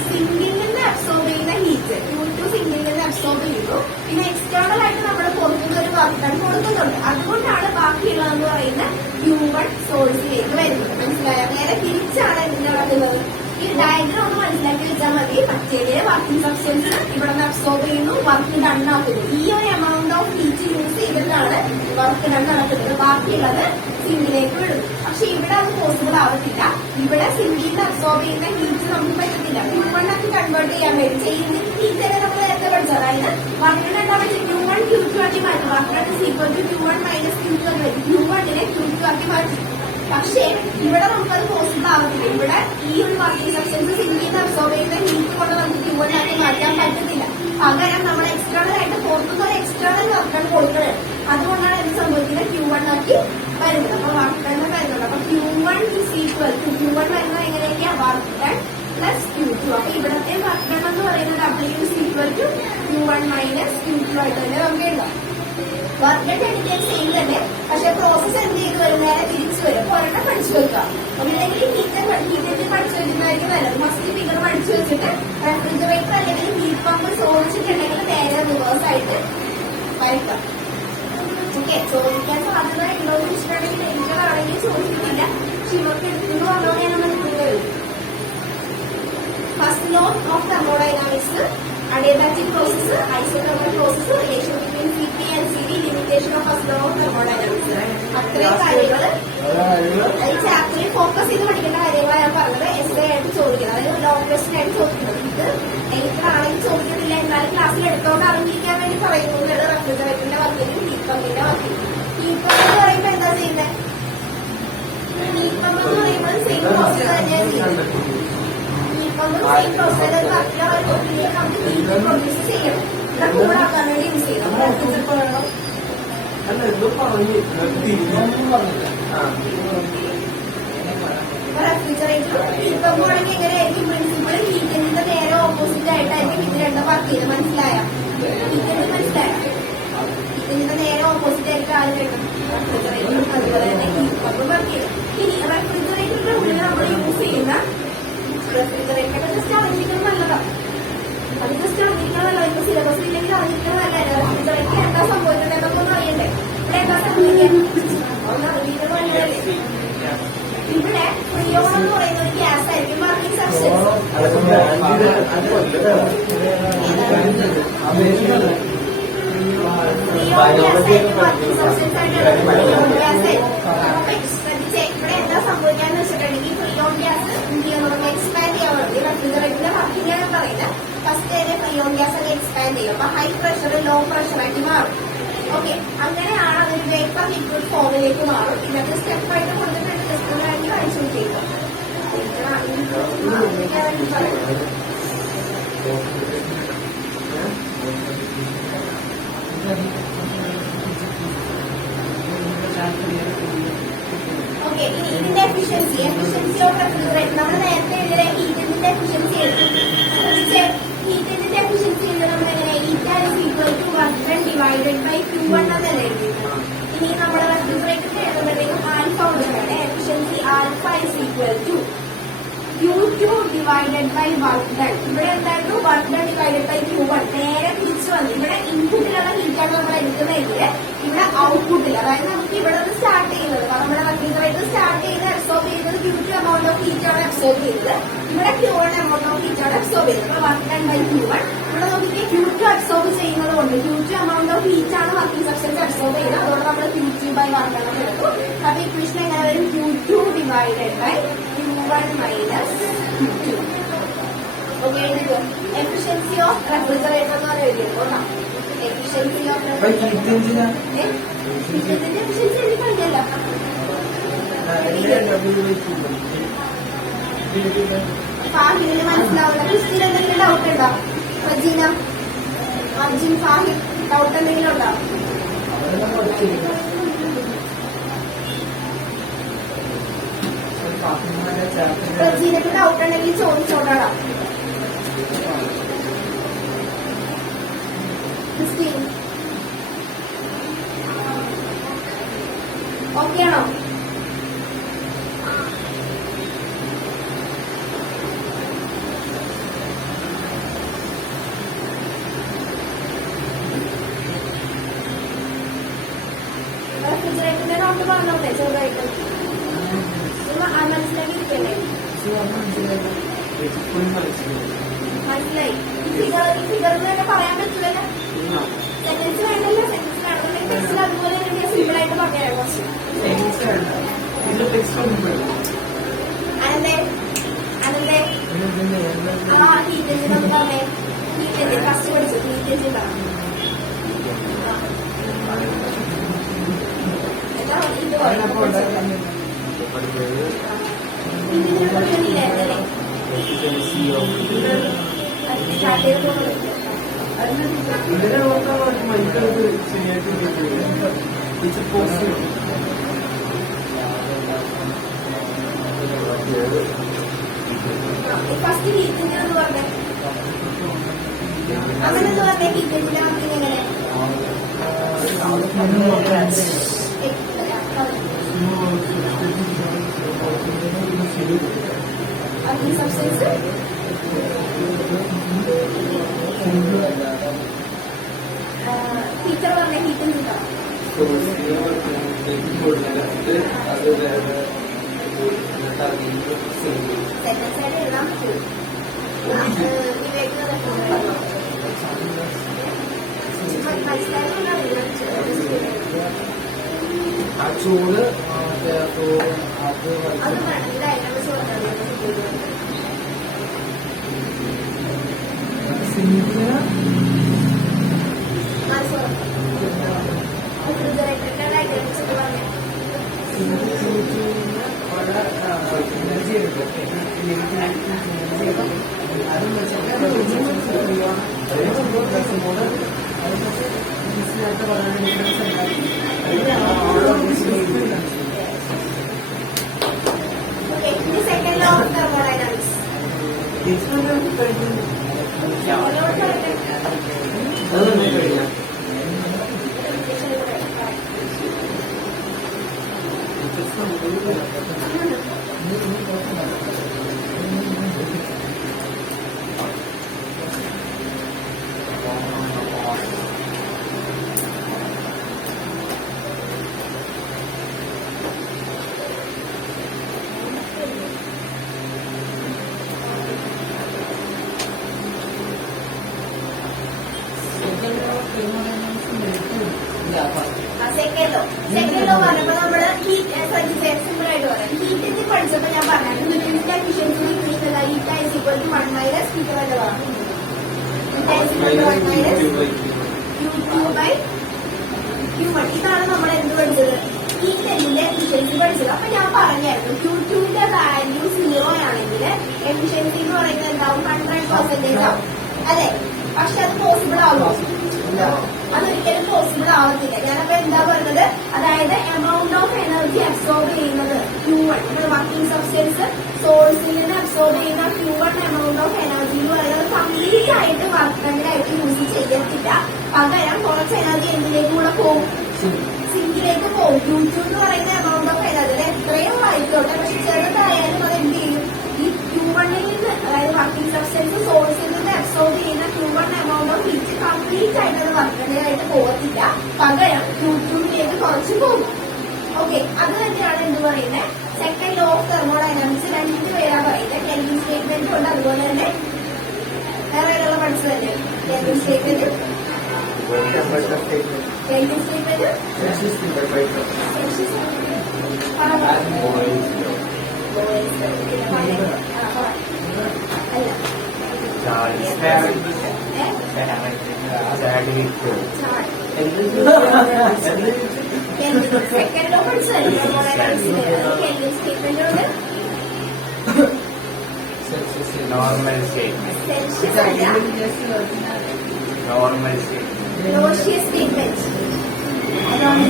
സിങ്കിൽ നിന്ന് അബ്സോർബ് ചെയ്യുന്ന ഹീറ്റ് Q2 സിങ്കിൽ നിന്ന് അബ്സോർബ് ചെയ്യുന്നു. പിന്നെ എക്സ്റ്റേണൽ ആയിട്ട് നമ്മൾ പുറത്തുനിന്ന് ഒരു വർക്ക് ഡൺ കൊടുക്കുന്നുണ്ട്. അതുകൊണ്ടാണ് ബാക്കിയുള്ളതെന്ന് പറയുന്ന Q1 സോഴ്സിലേക്ക് വരുന്നത്. മനസ്സിലായോ? നേരെ തിരിച്ചാണ് എന്ത് നടക്കുന്നത്. ഈ ഡയഗ്രം ഒന്ന് മനസ്സിലാക്കി വെച്ചാൽ മതി. മറ്റേതിലെ വർക്കിംഗ് സബ്സ്റ്റൻസ് ഇവിടെ നിന്ന് അബ്സോർബ് ചെയ്യുന്നു, വർക്ക് ഡൺ ആക്കുന്നു. ഈ ഒരു എമൗണ്ട് ഓഫ് ഹീറ്റ് യൂസ് ചെയ്തിട്ടാണ് വർക്ക് ഡൺ നടക്കുന്നത്. ബാക്കിയുള്ളത് സിങ്കിലേക്ക് വിടും. പക്ഷെ ഇവിടെ അത് പോസിബിൾ ആവത്തില്ല. ഇവിടെ സിങ്കിൽ നിന്ന് അബ്സോർബ് ചെയ്യുന്ന ഹീറ്റ് നമുക്ക് പറ്റത്തില്ല. Q1 ആക്കി കൺവേർട്ട് ചെയ്യാൻ വേണ്ടി ചെയ്യുന്ന ഹീറ്റ് തന്നെ നമ്മൾ നേരത്തെ പഠിച്ചത്. അതായത് വർക്ക് ഡൺ എന്താ പറ്റും? Q1 Q2 ആക്കി മാറ്റും. Work done Q1 minus Q2 എന്ന് വരും. Q1നെ Q2 ആക്കി മാറ്റി. പക്ഷേ ഇവിടെ നമുക്കത് പോസിബിൾ ആവത്തില്ല. ഇവിടെ ഈ ഒരു വർക്കിംഗ് സബ്സ്റ്റൻസ് സിങ്കിൽ നിന്ന് അബ്സോർബ് ചെയ്യുന്ന ഹീറ്റ് കൊണ്ട് നമുക്ക് Q1 ആക്കി മാറ്റാൻ പറ്റത്തില്ല. പകരം നമ്മൾ എക്സ്റ്റേണൽ ആയിട്ട് പുറത്തുനിന്ന് ഒരു എക്സ്റ്റേണൽ വർക്ക് ഡൺ കൊടുക്കണം. അതുകൊണ്ടാണ് എന്ത് സംഭവിക്കുന്നത്? Q1 ആക്കി വരുന്നത്. അപ്പൊ വർക്ക് ഡൺ വരുന്നുണ്ട്. അപ്പൊ Q1 is equal to Q1 വരുന്നത് എങ്ങനെയൊക്കെയാ? Work done plus Q2. അപ്പൊ ഇവിടത്തെ വർക്ക് ഡൺ എന്ന് പറയുന്നത് W is equal to Q1 minus Q2 ആയിട്ട് തന്നെ നമുക്ക് എഴുതാം. വർക്ക് ഡൺ എടുക്കാൻ സെയിം തന്നെ. പക്ഷെ പ്രോസസ് എന്ത് ചെയ്ത് വരും? നേരെ തിരിച്ചു വരും. ഒരെണ്ണം പഠിച്ചു വെക്കാം. ഒന്നില്ലെങ്കിൽ ഹീറ്റർ പഠിച്ചു വെക്കുന്നതായിരിക്കും നല്ലത്. മസ്റ്റ് ഫിഗർ പഠിച്ചു വെച്ചിട്ട് റെഫ്രിജറേറ്റർ അല്ലെങ്കിൽ ഹീറ്റ് പമ്പ് ചോദിച്ചിട്ടുണ്ടെങ്കിൽ നേരെ റിവേഴ്സ് ആയിട്ട് വരയ്ക്കാം. ഓക്കെ. ചോദിക്കാൻ സാധ്യത ഉണ്ടോന്ന് വെച്ചിട്ടുണ്ടെങ്കിൽ ഡേഞ്ചർ ആണെങ്കിൽ ചോദിക്കുന്നില്ല. ഷിവർക്ക് എടുക്കുന്നു പറഞ്ഞോടെ നമ്മൾ എടുക്കുന്നത് വരും. First law of thermodynamics, adiabatic process, isothermal process, relation between Cp and Cv, limitation of first law of thermodynamics. അത്രയും കാര്യങ്ങൾ ഈ ചാപ്റ്ററിൽ ഫോക്കസ് ചെയ്ത് പഠിക്കേണ്ട കാര്യങ്ങളാണ് ഞാൻ പറഞ്ഞത്. എസ് ആയിട്ട് ചോദിക്കുന്നത്, അതായത് ലോ ക്വസ്റ്റൻ ആയിട്ട് ചോദിക്കുന്നത്. ഇത് എനിക്കാണെങ്കിൽ ചോദിക്കുന്നില്ല, എന്നാലും ക്ലാസ്സിൽ എടുത്തോണ്ട് അറിഞ്ഞിരിക്കാൻ വേണ്ടി പറയുന്നത് റെഫ്രിജറേറ്ററിന്റെ വർക്കിംഗ്, ഹീറ്റ് പമ്പിന്റെ വർക്കിംഗ്. ഹീറ്റ് പമ്പ് എന്ന് പറയുമ്പോൾ എന്താ ചെയ്യുന്നത്? ഹീറ്റ് പമ്പ് എന്ന് പറയുമ്പോൾ സെയിം പ്രോസസ് തന്നെയാണ് ചെയ്യുന്നത്. ഹീറ്റ് പമ്പ് സെയിം പ്രോസസ് നമുക്ക് ഹീറ്റ് പ്രൊഡ്യൂസ് ചെയ്യണം. ഇവിടെ കൂടാക്കാൻ വേണ്ടി യൂസ് ചെയ്യണം. റെഫ്രിജറേറ്റർ ഹീറ്റ് പമ്പ് ആണെങ്കിൽ എങ്ങനെയായിരിക്കും? പ്രിൻസിപ്പിൾ ഹീറ്റ് എഞ്ചിന്റെ നേരെ ഓപ്പോസിറ്റ് ആയിട്ടായിരിക്കും ഇത് രണ്ടും വർക്ക് ചെയ്ത്. മനസ്സിലായോ? ഹീറ്റ് എഞ്ചിൻ മനസ്സിലായോ? ഹീറ്റ് എഞ്ചിന്റെ നേരെ ഓപ്പോസിറ്റ് ആയിട്ട് ആരും കിട്ടും റെഫ്രിജറേറ്റർ. അതുപോലെ തന്നെ ഹീറ്റ് പമ്പ് വർക്ക് ചെയ്യും. ഇനി റെഫ്രിജറേറ്ററിന്റെ ഉള്ളിൽ നമ്മൾ യൂസ് ചെയ്യുന്ന റെഫ്രിജറേറ്റർ ജസ്റ്റ് അറിഞ്ഞിരിക്കുന്നത് നല്ലതാണ്. അത് ജസ്റ്റ് അറിഞ്ഞിരിക്കുന്നത് നല്ലതാണ്. ഇപ്പൊ സിലബസ് ഇല്ലെങ്കിൽ അറിഞ്ഞിരിക്കുന്നത് നല്ലതല്ല. റെഫ്രിജറേറ്റർ എന്താ സംഭവിക്കുന്നത് എന്നൊക്കെ ഒന്ന് അറിയണ്ടേ? ഇവിടെ എന്താ സംഭവിക്കാൻ ഒന്ന് അറിഞ്ഞിരിക്കുന്നത് നല്ലതല്ലേ? ഇവിടെ ഫ്രിയോൺ എന്ന് പറയുന്ന ഒരു ഗ്യാസ് ആയിരിക്കും വർക്കിംഗ് സബ്സ്റ്റൻസ്. ഫ്രിയോൺ ഗ്യാസ് ആയിരിക്കും വർക്കിംഗ് സബ്സ്റ്റൻസ് ആയിട്ട് ഫ്രിയോൺ ഗ്യാസ് ആയിരിക്കും. ഇവിടെ എന്താ സംഭവിക്കാന്ന് വെച്ചിട്ടുണ്ടെങ്കിൽ ഫ്രിയോൺ ഗ്യാസ് എന്ത് ചെയ്യാൻ തുടങ്ങും? എക്സ്പാൻഡ് ചെയ്യാൻ വേണ്ടി റെഫ്രിജറേറ്ററിന്റെ വർക്കിംഗ് ആണ് പറയുന്നത്. ഫസ്റ്റ് ഏരിയ ഫ്രിയോൺ ഗ്യാസ് ഒക്കെ എക്സ്പാൻഡ് ചെയ്യും. അപ്പൊ ഹൈ പ്രഷർ ലോ പ്രഷർ ആയിട്ട് മാറും. ഓക്കെ. അങ്ങനെയാണ് അതൊരു വേപ്പർ ലിക്വിഡ് ഫോമിലേക്ക് മാറും. ഇന്നത്തെ സ്റ്റെപ്പായിട്ട് കൊടുത്തിട്ടുണ്ട്. ജസ്റ്റ് കാണിച്ചു ചെയ്യും. ഓക്കെ. ഇനി ഇതിന്റെ എഫിഷ്യൻസി ഓഫ് റെഫ്രിജറേറ്റർ നമ്മൾ നേരത്തെ എഴുതിയ ഹീറ്റിന്റെ എഫിഷ്യൻസി ഹീറ്റിന്റെ എഫിഷ്യൻസി എഴുതുന്നത് നമ്മൾ എങ്ങനെ eta is equal to 1 divided by Q1 എന്നല്ലേ എഴുതിയത്. ഇനി നമ്മുടെ റെഫ്രിജറേറ്ററിന് എഴുതുമ്പോഴത്തേക്കും ആൽഫ കൊടുക്കുകയാണ്. Efficiency alpha is equal to Q2 divided by work done. ഇവിടെ എന്തായിരുന്നു work done divided by Q1. നേരെ തിരിച്ചു വന്നു. ഇവിടെ ഇൻപുട്ടിലുള്ള ഹീറ്റാണ് നമ്മൾ എടുക്കുന്നതെങ്കിൽ ഇവിടെ ഔട്ട്പുട്ടിൽ, അതായത് നമുക്ക് ഇവിടെ നിന്ന് സ്റ്റാർട്ട് ചെയ്യുന്നത് നമ്മുടെ റെഫ്രിജറേറ്റർ സ്റ്റാർട്ട് ചെയ്ത് അബ്സോർബ് ചെയ്യുന്നത് Q2 എമൗണ്ട് ഓഫ് ഹീറ്റാണ് അബ്സോർബ് ചെയ്തത്. ഇവിടെ Q1 എമൗണ്ട് ഓഫ് ഹീറ്റാണ് അബ്സോർബ് ചെയ്തത്. അപ്പൊ വർക്ക് ഡൺ ബൈ Q1. ഇവിടെ നോക്കിയിട്ട് Q2 അബ്സോർബ് ചെയ്യുന്നത് കൊണ്ട് Q2 എമൗണ്ട് ഓഫ് ഹീറ്റാണ് വർക്കിംഗ് സബ്സ്റ്റൻസ് അബ്സോർബ് ചെയ്യുന്നത്. അതുകൊണ്ട് നമ്മൾ Q2 ബൈ വർക്ക് ഡൺ എടുക്കും. അപ്പൊ ഇക്വേഷൻ എങ്ങനെ വരും? Q2 divided by Q1 minus Q2. Okay, efficiency of refrigerator എന്ന് പറഞ്ഞാൽ എഴുതിയെടുക്കും. എഫിഷ്യൻസി ഓഫ് റെഫ്രിജറേറ്റർ എഫിഷ്യൻസി എഴുതി കഴിഞ്ഞല്ലോ. ഫാഹിമിന് മനസ്സിലാവില്ല. ക്രിസ്റ്റിന് എന്തെങ്കിലും ഡൗട്ട് ഉണ്ടോ? റജീന, അർജുൻ, ഫാഹിം ഡൗട്ട് എന്തെങ്കിലും ഉണ്ടോ? റജീനക്ക് ഡൗട്ട് ഉണ്ടെങ്കിൽ ചോദിച്ചോടാ. ക്രിസ്റ്റീൻ ഓക്കെ ആണോ? റെഫ്രിജറേറ്ററിന്റെ നോട്ട് പറഞ്ഞോട്ടെ ചെറുതായിട്ട് മനസ്സിലാക്കിയിരിക്കല്ലേ? മനസ്സിലായി. ഫിഗർ തന്നെ പറയാൻ പറ്റില്ലല്ലോ. സെന്റൻസ് വേണ്ടല്ലോ. സെന്റൻസ് വേണമെങ്കിൽ ടെക്സ്റ്റിൽ അതുപോലെ തന്നെ സിമ്പിൾ ആയിട്ട് പറയാം. കുറച്ച് അതല്ലേ അതല്ലേ അപ്പൊ ഹീറ്റ് എഞ്ചിൻ ഒന്ന് പറഞ്ഞേ. ഹീറ്റ് എഞ്ചിൻ ഫസ്റ്റ് പഠിച്ചു. ഹീറ്റ് എഞ്ചിൻ പറഞ്ഞു എന്താ ഇത് ഫസ്റ്റ് ഹീറ്റിന്റെ എന്ന് പറഞ്ഞേ. അങ്ങനെ എന്ന് പറഞ്ഞ ഹീറ്റിന്റെ എങ്ങനെ അഗ്നി സബ്സ്റ്റൻസ് ടീച്ചർ പറഞ്ഞ ഹീറ്റും കിട്ടാം. സെന്റൻസ് ആയിട്ട് എഴുതാൻ പറ്റും. ആ ചൂട് അത് വേണമെങ്കിൽ ഡയഗ്രാംസ് റെഫ്രിജറേറ്ററിന്റെ ഡയഗ്രാംസ് ഒക്കെ പറഞ്ഞു. ഓക്കെ, ഇനി second law of thermodynamics. Second law പറഞ്ഞപ്പോ നമ്മള് സിമ്പിൾ ആയിട്ട് പറയാം. ഹീറ്റിന്റെ പഠിച്ചപ്പോ ഞാൻ പറഞ്ഞു ഹീറ്റിന്റെ efficiency heat is equal to 1 minus Q2 എന്ന് പറഞ്ഞു. Q2 by Q1. ഇതാണ് നമ്മൾ എന്ത് പഠിച്ചത്? ഹീറ്റിന്റെ എഫിഷ്യൻസി പഠിച്ചത്. അപ്പൊ ഞാൻ പറഞ്ഞായിരുന്നു Q2ന്റെ വാല്യൂ 0 ആണെങ്കിൽ എഫിഷ്യൻസി എന്ന് പറയുന്നത് എന്താവും? 100% ആവും അല്ലെ? പക്ഷെ അത് പോസിബിൾ ആവുമോ? അതൊരിക്കലും പോസിബിൾ ആവത്തില്ല. ഞാനപ്പോ എന്താ പറഞ്ഞത്? അതായത് എമൗണ്ട് ഓഫ് എനർജി അബ്സോർബ് ചെയ്യുന്നത് Q1 Q1. നമ്മുടെ വർക്കിംഗ് സബ്സ്റ്റൻസ് സോഴ്സിൽ നിന്ന് അബ്സോർബ് ചെയ്യുന്ന Q1 എമൗണ്ട് ഓഫ് എനർജി എന്ന് പറയുന്നത് കംപ്ലീറ്റ് ആയിട്ട് വർക്കറിനായിട്ട് യൂസ് ചെയ്യത്തില്ല. പകരം കുറച്ച് എനർജി എന്തിലേക്ക് കൂടെ പോകും, സിങ്കിലേക്ക് പോകും. Q2 എന്ന് പറയുന്ന എമൗണ്ട് ഓഫ് എനർജി എത്രയോ ആയിക്കോട്ടെ, പക്ഷെ ചെറുതായാലും അത് എന്ത് ചെയ്യും, ഈ Q1 നിന്ന് അതായത് വർക്കിംഗ് സബ്സ്റ്റൻസ് സോഴ്സിൽ നിന്ന് അബ്സോർബ് ചെയ്യുന്ന Q1 amount of heat complete ആയിട്ട് അത് വർക്കറിനായിട്ട് പോകത്തില്ല. പകരം Q2ലേക്ക് കുറച്ച് പോകും. ഓക്കെ, അത് തന്നെയാണ് എന്ത് പറയുന്നത് സെക്കൻഡ് ലോ ഓഫ് തെർമോഡൈനാമിക്സ്. രണ്ടു പേരാ പറയുന്നത്. കെൽവിൻ സ്റ്റേറ്റ്മെന്റ് ഉണ്ട്, അതുപോലെ തന്നെ വേറെ ഏതുള്ള പഠിച്ചതല്ലേ Kelvin statement. Kelvin statement second law പഠിച്ചതല്ലേ തെർമോഡൈനാമിക്സിന്റെ. കെൽവിൻ സ്റ്റേറ്റ്മെന്റ് ഉണ്ട്, നോർമൽ സ്റ്റേറ്റ്മെന്റ്, സെൽഷ്യസ് അല്ല, നോർമൽ സ്റ്റേറ്റ്മെന്റ്, ലോഷ്യസ് സ്റ്റേറ്റ്മെന്റ്. അതാണ്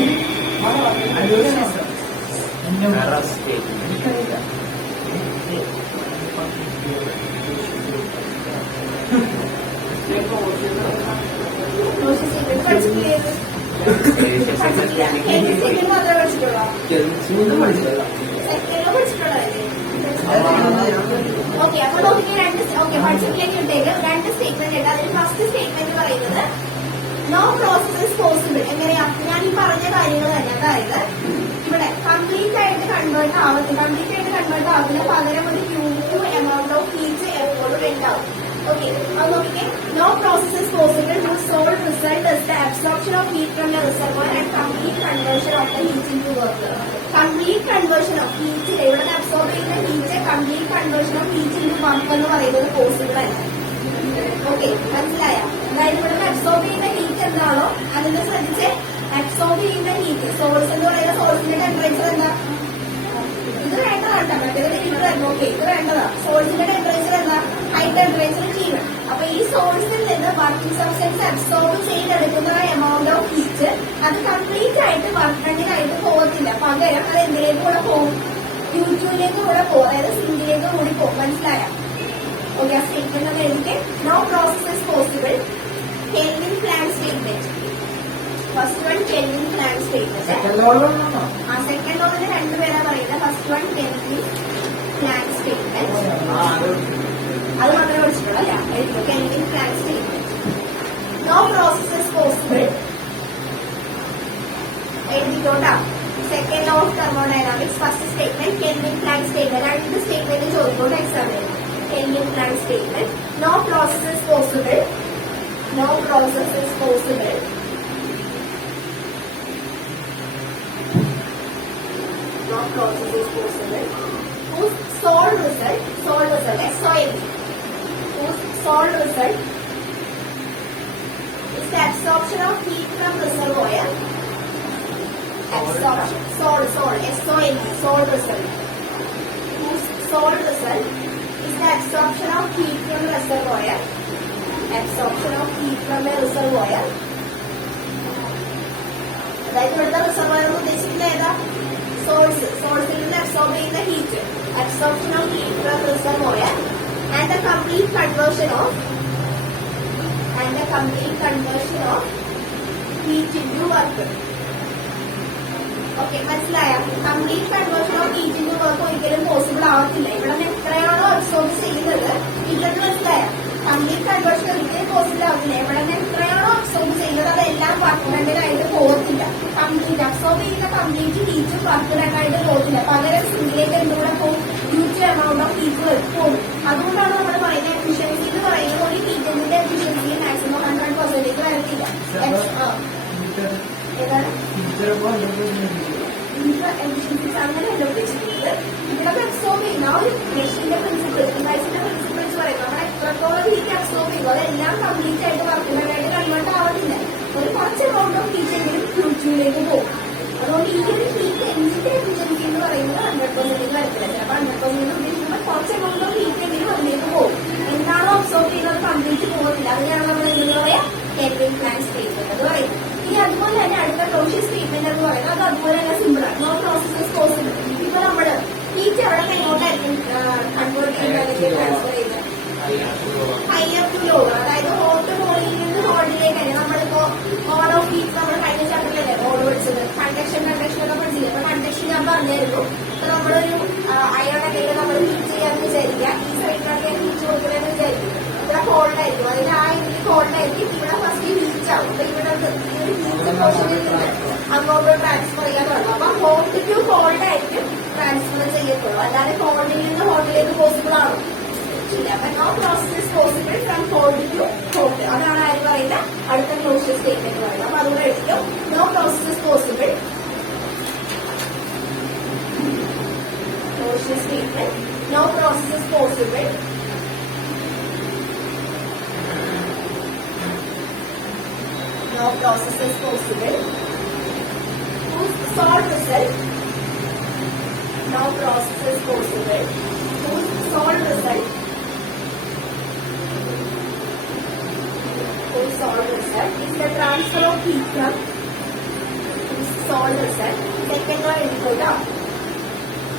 എറർ സ്റ്റേറ്റ്മെന്റ്. ലോഷ്യസ് സ്റ്റേറ്റ്മെന്റ് പഠിച്ചിട്ടില്ലേ? കെൽവിൻ സ്റ്റേറ്റ്മെന്റ് മാത്രമേ പഠിച്ചിട്ടുള്ളൂ. സെക്കൻഡ് ലോ പഠിച്ചിട്ടുള്ളതല്ലേ? ഓക്കെ, അപ്പൊ നോക്കി രണ്ട് പഠിച്ചിട്ടില്ലെങ്കിൽ ഉണ്ടെങ്കിൽ രണ്ട് സ്റ്റേറ്റ്മെന്റ് ഉണ്ട്. അതിൽ ഫസ്റ്റ് സ്റ്റേറ്റ്മെന്റ് പറയുന്നത് നോ പ്രോസസ് പോസിബിൾ. എങ്ങനെയാ, ഞാൻ ഈ പറഞ്ഞ കാര്യങ്ങൾ തന്നെ. അതായത് ഇവിടെ കംപ്ലീറ്റ് ആയിട്ട് കൺവേർട്ട് ആവത്തില്ല, പകരം ഒരു Q2 എമൗണ്ട് ഓഫ് ഹീറ്റ് എപ്പോഴും ഉണ്ടാവും. ഓക്കെ, അത് നോക്കിക്കേ. No process possible whose sole result is the absorption of heat from the reservoir and complete conversion of the heat into work. Complete conversion of heat, ഇവിടെ absorb ചെയ്യുന്ന heat complete conversion of heat into work എന്ന് പറയുന്നത് possible അല്ല. Okay, മനസ്സിലായ? അതായത് ഇവിടെ absorb ചെയ്യുന്ന heat എന്താണോ അതിന് ശ്രദ്ധിച്ച് അബ്സോർബ് ചെയ്യുന്ന ഹീറ്റ് സോഴ്സ് എന്ന് പറയുന്ന സോഴ്സിന്റെ ടെമ്പറേച്ചർ എന്താ, ഇത് വേണ്ടതാണ്. മറ്റേത് ഹീറ്റ് വരുന്നു. ഓക്കെ, ഇത് വേണ്ടതാ. സോഴ്സിന്റെ ടെമ്പറേച്ചർ എന്താ, ഹൈ ടെമ്പറേച്ചർ T1. അപ്പൊ ഈ സോഴ്സിൽ നിന്ന് വർക്കിംഗ് സബ്സ്റ്റൻസ് അബ്സോർബ് ചെയ്തെടുക്കുന്ന എമൗണ്ട് ഓഫ് ഹീറ്റ് അത് കംപ്ലീറ്റ് ആയിട്ട് വർക്കറിനായിട്ട് പോകത്തില്ല. പകരം അത് എന്തിലേക്ക് കൂടെ പോകും, Q2ലേക്ക് കൂടെ പോകും, അതായത് സിങ്കിലേക്ക് കൂടി പോകും. മനസ്സിലായ? ഓക്കെ, ആ സ്റ്റേറ്റ്മെന്റ് ഒന്ന് എഴുതിട്ട്. No process possible. Kelvin Planck statement. First one Kelvin Planck statement. Second ലോയിൽ രണ്ടുപേരാ പറയുന്നത്. First one Kelvin Planck statement, അത് മാത്രമേ പഠിച്ചിട്ടുള്ളൂ അല്ല. എഴുതി Kelvin Planck statement. No process possible എഴുതിക്കോട്ടാ. Second law of thermodynamics first statement Kelvin Planck statement. രണ്ട് സ്റ്റേറ്റ്മെന്റ് ചോദിക്കോട്ടെ എക്സാമിന്. Kelvin Planck statement. No process possible, no process is possible no process is possible whose sole result SOL, whose sole result is the absorption of heat from reservoir. Absorption, sole sole result, whose sole result is the absorption of heat from reservoir. Absorption of heat from a reservoir. അതായത് ഇവിടുത്തെ reservoir ഉദ്ദേശിക്കുന്നത് ഏതാ, സോഴ്സിൽ നിന്ന് absorb ചെയ്യുന്ന heat, absorption of heat from reservoir and the complete conversion of heat into work. Okay, മനസ്സിലായ? Complete conversion of heat into work ഒരിക്കലും possible ആവത്തില്ല. ഇവിടെ എത്രയാണോ അബ്സോർബ് ചെയ്യുന്നത്, ഇവിടെ മനസ്സിലായ കംപ്ലീറ്റ് കൺവേർഷൻ ഒരിക്കലും പോസിബിൾ ആവത്തില്ല. ഇവിടെ എത്രയാണോ അബ്സോർബ് ചെയ്യുന്നത് അതെല്ലാം വർക്ക് ഡണ്ണായിട്ട് പോകത്തില്ല. കംപ്ലീറ്റ് അബ്സോർബ് ചെയ്യുന്ന കംപ്ലീറ്റ് ഹീറ്റും വർക്ക് ഡണ്ണായിട്ട് പോകത്തില്ല. പകരം സിങ്കിലേക്ക് എന്തുകൂടെ പോകും, ഹ്യൂജ് എമൗണ്ട് ഓഫ് ഹീറ്റ് പോകും. അതുകൊണ്ടാണ് നമ്മൾ പറയുന്നത് എഫിഷ്യൻസി എന്ന് പറയുന്നത് ഒരു ഹീറ്റിന്റെ എഫിഷ്യൻസി മാക്സിമം 100% വരത്തില്ല. ഏതാണ് എഫിഷ്യൻസീസ് അങ്ങനെയല്ല ഉദ്ദേശിക്കുന്നത്. ഇവിടെ അബ്സോർബ് ചെയ്യുന്ന ആ ഒരു മെഷീന്റെ പ്രിൻസിപ്പിൾ, ഡിവൈസിന്റെ പ്രിൻസിപ്പിൾസ് പറയുന്നത് നമ്മൾ എത്രത്തോളം ഹീറ്റ് അബ്സോർബ് ചെയ്യുന്നു അതെല്ലാം കംപ്ലീറ്റ് ആയിട്ട് വർക്കിനായിട്ട് കൺവേർട്ട് ആവുന്നില്ല. ഒരു കുറച്ച് എമൗണ്ട് ഓഫ് ഹീറ്റ് എങ്കിലും Q2ലേക്ക് പോകും. അതുകൊണ്ട് ഈ ഒരു ഹീറ്റ് എഞ്ചിന്റെ എഫിഷ്യൻസി എന്ന് പറയുന്നത് 100% വരത്തില്ല. ചിലപ്പോൾ 100% ഉദ്ദേശിക്കുമ്പോൾ കുറച്ച് എമൗണ്ട് ഓഫ് ഹീറ്റ് എങ്കിലും അതിലേക്ക് പോകും. എന്താണോ അബ്സോർബ് ചെയ്യുന്നത് കംപ്ലീറ്റ് പോകുന്നില്ല. അതിനാണ് നമ്മൾ എന്തെന്ന് പറയാ കെൽവിൻ പ്ലാങ്ക് സ്റ്റേറ്റ്മെന്റ് എന്ന് പറയുന്നത്. ഇനി അതുപോലെ തന്നെ അടുത്ത ക്ലോഷ്യസ് സ്റ്റേറ്റ്മെന്റ് എന്ന് പറയുന്നത് അത് അതുപോലെ തന്നെ സിമ്പിൾ ആണ്. No process is possible. ഇപ്പൊ നമ്മള് എങ്ങനെയാണ് ട്രാൻസ്ഫർ ചെയ്യുന്നത്? ഹയർ ടു ലോവർ, അതായത് ഹോട്ട് ബോളിൽ നിന്ന് ഹോട്ടിലേക്ക് തന്നെ. നമ്മളിപ്പോ ഓൾ ഓഫ് ഹീറ്റ് നമ്മൾ കഴിഞ്ഞ ചാപ്റ്ററിലല്ലേ ഓൾ പഠിച്ചത്, കണ്ടക്ഷൻ ഒക്കെ പഠിച്ചില്ലേ? അപ്പൊ കണ്ടക്ഷൻ ഞാൻ പറഞ്ഞായിരുന്നു. അപ്പൊ നമ്മളൊരു അയോൺ അല്ലെങ്കിൽ നമ്മൾ ഹീറ്റ് ചെയ്യാന്ന് വിചാരിക്കുക, ഈ സൈഡിലൊക്കെ ഹീറ്റ് കൊടുക്കണമെന്ന് വിചാരിക്കും. ഇവിടെ കോൾഡ് ആയിരിക്കും, അതിൽ ആ ഇതിൽ കോൾഡ് ആയിരിക്കും. ഇവിടെ ഫസ്റ്റ് ഹീറ്റ് ആവും. അപ്പൊ ഇവിടെ ഹീറ്റ് പോർഷനിൽ നിന്ന് അങ്ങോട്ട് ട്രാൻസ്ഫർ ചെയ്യാൻ തുടങ്ങും. അപ്പൊ ഹോട്ട് ടു കോൾഡ് ആയിരിക്കും ട്രാൻസ്ഫർ ചെയ്യത്തുള്ളൂ, അല്ലാതെ കോൾഡിൽ നിന്ന് ഹോട്ടിലേക്ക് പോസിബിൾ ആണോ? ഇല്ല. അപ്പൊ no process is possible from cold to hot. അതാണ് ആര് പറയുന്നത്? അടുത്ത ക്ലോഷ്യൽ സ്റ്റേറ്റ്മെന്റ് പറയുന്നത്. അപ്പൊ അതുകൂടെ എഴുതിയോ. No process is possible. Clausius statement. No process is possible no process is possible whose sole result no process is possible whose sole result is the transfer of heat from whose sole result. Second one is good up